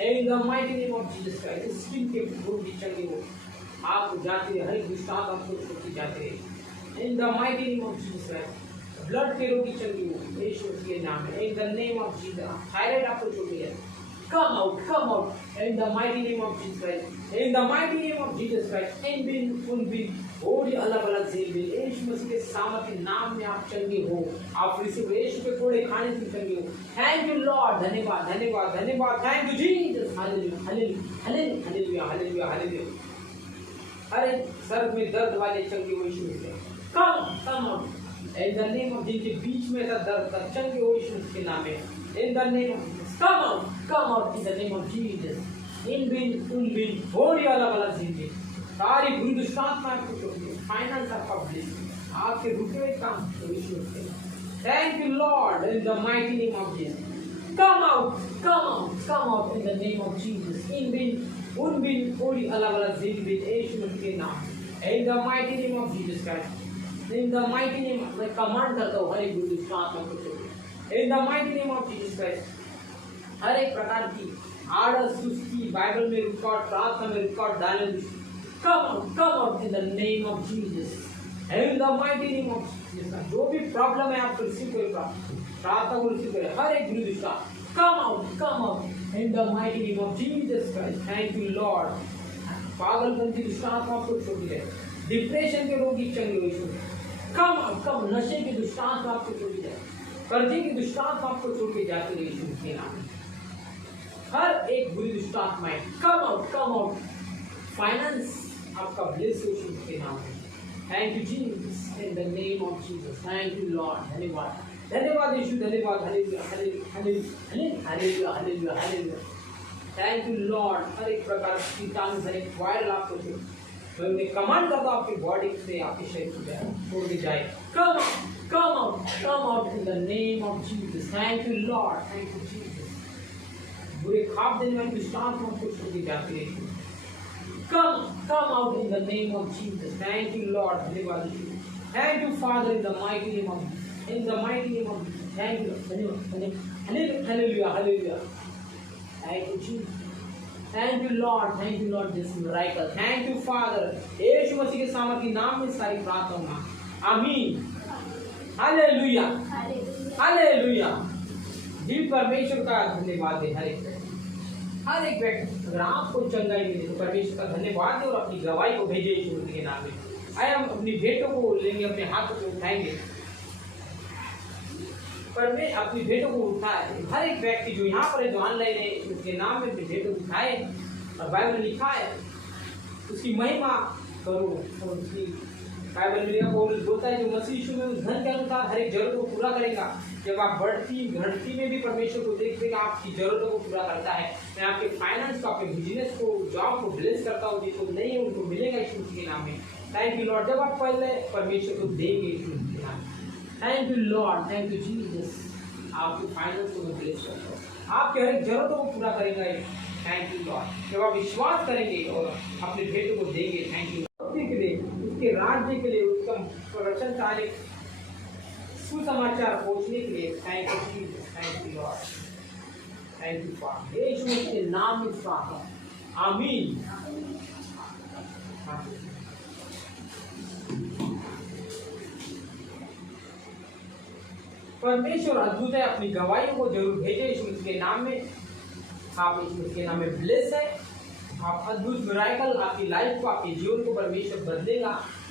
In the mighty name of Jesus Christ. Skin के रोग भी चंगे हो, आप जाते रहे, हर एक दुष्ट आत्मा आपको छूट जाते रहे। In the mighty name of Jesus Christ. Blood के रोगी चंगी हो यीशु मसीह के नाम में। In the name of Jesus. Thyroid आपको छूट गया, come out in the mighty name of Jesus Christ. In the mighty name of Jesus Christ. इन बिन उन बिन और ये अलग अलग जेल बिन यीशु मसीह के सामर्थ्य के नाम में आप चंगे हो, आप रिसीव यीशु के कोड़े खाने से चंगे हो। थैंक यू लॉर्ड, धन्यवाद धन्यवाद धन्यवाद, thank you Jesus, hallelujah hallelujah hallelujah hallelujah hallelujah. हर एक सर में दर्द वाले चंगे हो यीशु मसीह, come out in the name of जिनके बीच में ऐसा दर्द चंगे हो यीशु मसीह के नाम में। In the name of Jesus, come out in the name of Jesus. इन बिन उन बिन और ये अलग अलग जिंदगी सारी बुरी दुष्ट आत्मा को छोड़िए, फाइनेंस आपका ब्लेस, आपके रुके हुए काम तो Yeshu Masih. Thank you Lord, in the mighty name of Jesus. Come out in the name of Jesus. इन बिन उन बिन और ये अलग अलग जिंदगी यीशु मसीह के नाम। In the mighty name of Jesus Christ. In the mighty name, मैं कमांड करता हूँ हर एक बुरी दुष्ट आत्मा को छोड़िए। In the mighty name of Jesus Christ. हर एक प्रकार की आलस, सुस्ती, बाइबल में रुकावट, प्रार्थना में रुकावट डालने, come out in the name of Jesus. In the mighty name of Jesus. जो भी प्रॉब्लम है आपको रिसीव करें, प्रार्थना को रिसीव करें, हर एक बुरी दुष्ट come out in the mighty name of Jesus Christ. Thank you Lord. पागलपन की दुष्ट आत्मा को छोड़ दिया, डिप्रेशन के रोगी चंगे हो यीशु, come नशे की दुष्ट आत्मा आपको छोड़ दिया, कर्जे की दुष्ट आत्मा आपको छोड़ के जाते रहे यीशु के नाम में। हर एक बुरी दुष्ट आत्माएं come out, फाइनेंस आपका ब्लेस हो यीशु के नाम में। Thank you Jesus, in the name of Jesus, thank you Lord, धन्यवाद यीशु, धन्यवाद, hallelujah hallelujah hallelujah hallelujah hallelujah. Thank you Lord. हर एक प्रकार की कीटाणु हर एक वायरल आपको तो मैं कमांड करता हूँ आपकी बॉडी से, आपके शरीर से छोड़ दी जाए। come out in the name of Jesus. Thank you Lord, thank you Jesus. बुरे ख्वाब देने वाली दुष्ट आत्माओं को छोड़ दी जाती है। Come out in the name of Jesus. Thank you Lord, धन्यवाद यीशु। Thank you Father, in the mighty name of Jesus. In the mighty name of Jesus. Thank you, धन्यवाद, hallelujah hallelujah. Thank you Jesus. Thank you Lord, this miracle. Thank you Father. यीशु मसीह के सामर्थ्य के नाम में सारी प्रार्थना, आमीन, हालेलुया हालेलुया। जी परमेश्वर का धन्यवाद है। हर एक व्यक्ति, अगर आपको चंगाई मिले तो परमेश्वर का धन्यवाद दे और अपनी गवाही को भेजे यीशु मसीह के नाम में। आए हम अपनी भेंटों को लेंगे, अपने हाथों को उठाएंगे, पर मैं अपनी भेंटों को उठाए। हर एक व्यक्ति जो यहाँ पर है, जो ऑनलाइन है, उसके नाम में अपनी भेंटों को उठाए और बाइबल में लिखा है उसकी महिमा करो। और उसकी बाइबल में पौलुस बोलता है जो मसीह यीशु में उस धन के अनुसार हर एक जरूरत को पूरा करेगा। जब आप बढ़ती घटती में भी परमेश्वर को देखते आपकी जरूरतों को पूरा करता है। मैं आपके फाइनेंस को, आपके बिजनेस को, जॉब को ब्लेस करता हूँ, जिसको नहीं है उनको मिलेगा यीशु मसीह के नाम में। Thank you Lord. जब आप पहले परमेश्वर को देंगे यीशु मसीह के नाम में। Thank you Lord, thank you Jesus. आपके फाइनेंस को मैं ब्लेस करता हूँ, आपके हर एक जरूरतों को पूरा करेगा। Thank you Lord. जब आप विश्वास करेंगे और अपने भेंटों को देंगे, थैंक यू के लिए, उसके राज्य के लिए, उसका प्रवचनकारी सुसमाचार पहुंचने के लिए। Thank you Jesus, thank you Lord, thank you for Yeshu Masih के नाम में प्रार्थना, आमीन। परमेश्वर अद्भुत है, अपनी गवाहियों को जरूर भेजे यीशु मसीह के नाम में। आप यीशु मसीह के नाम में ब्लेस है। आप अद्भुत मिराकल, आपकी लाइफ को, आपके जीवन को परमेश्वर बदलेगा।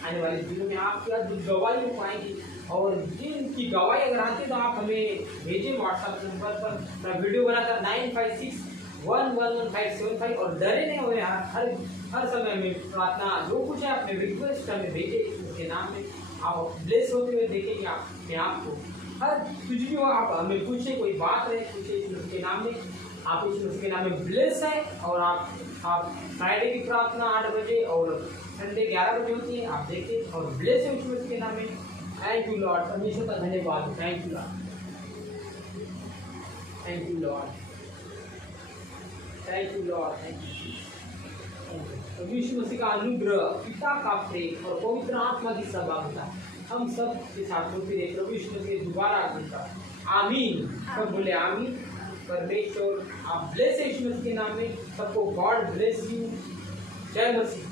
आने वाले दिनों में आपकी अद्भुत गवाही हो पाएगी। और जिनकी गवाही अगर आती है तो आप हमें भेजें व्हाट्सएप नंबर पर। मैं वीडियो बनाकर 9561111575 और डरे नहीं हुए, हर समय में प्रार्थना जो कुछ है अपने रिक्वेस्ट हमें भेजे उसके नाम में। आप ब्लेस होते हुए देखेंगे अपने आप को। हर कुछ भी हो आप हमें पूछे, कोई बात रहे पूछे यीशु मसीह के नाम में। आप यीशु मसीह के नाम में ब्लेस है। और आप फ्राइडे की प्रार्थना 8 बजे और संडे 11 बजे होती है, आप देखें और ब्लेस है यीशु मसीह के नाम में। थैंक यू लॉर्ड, परमेश्वर का धन्यवाद, thank you Lord, thank you Lord, thank you Lord, thank you. प्रभु यीशु मसीह का अनुग्रह, पिता का प्रेम और पवित्र आत्मा की सहभागिता हम सब के साथ होती रहे। प्रभु यीशु मसीह दोबारा आगमन, आमीन। सब बोले आमीन। परमेश्वर आप ब्लेस यीशु मसीह के नाम में सबको, गॉड ब्लेस यू। जय मसीह।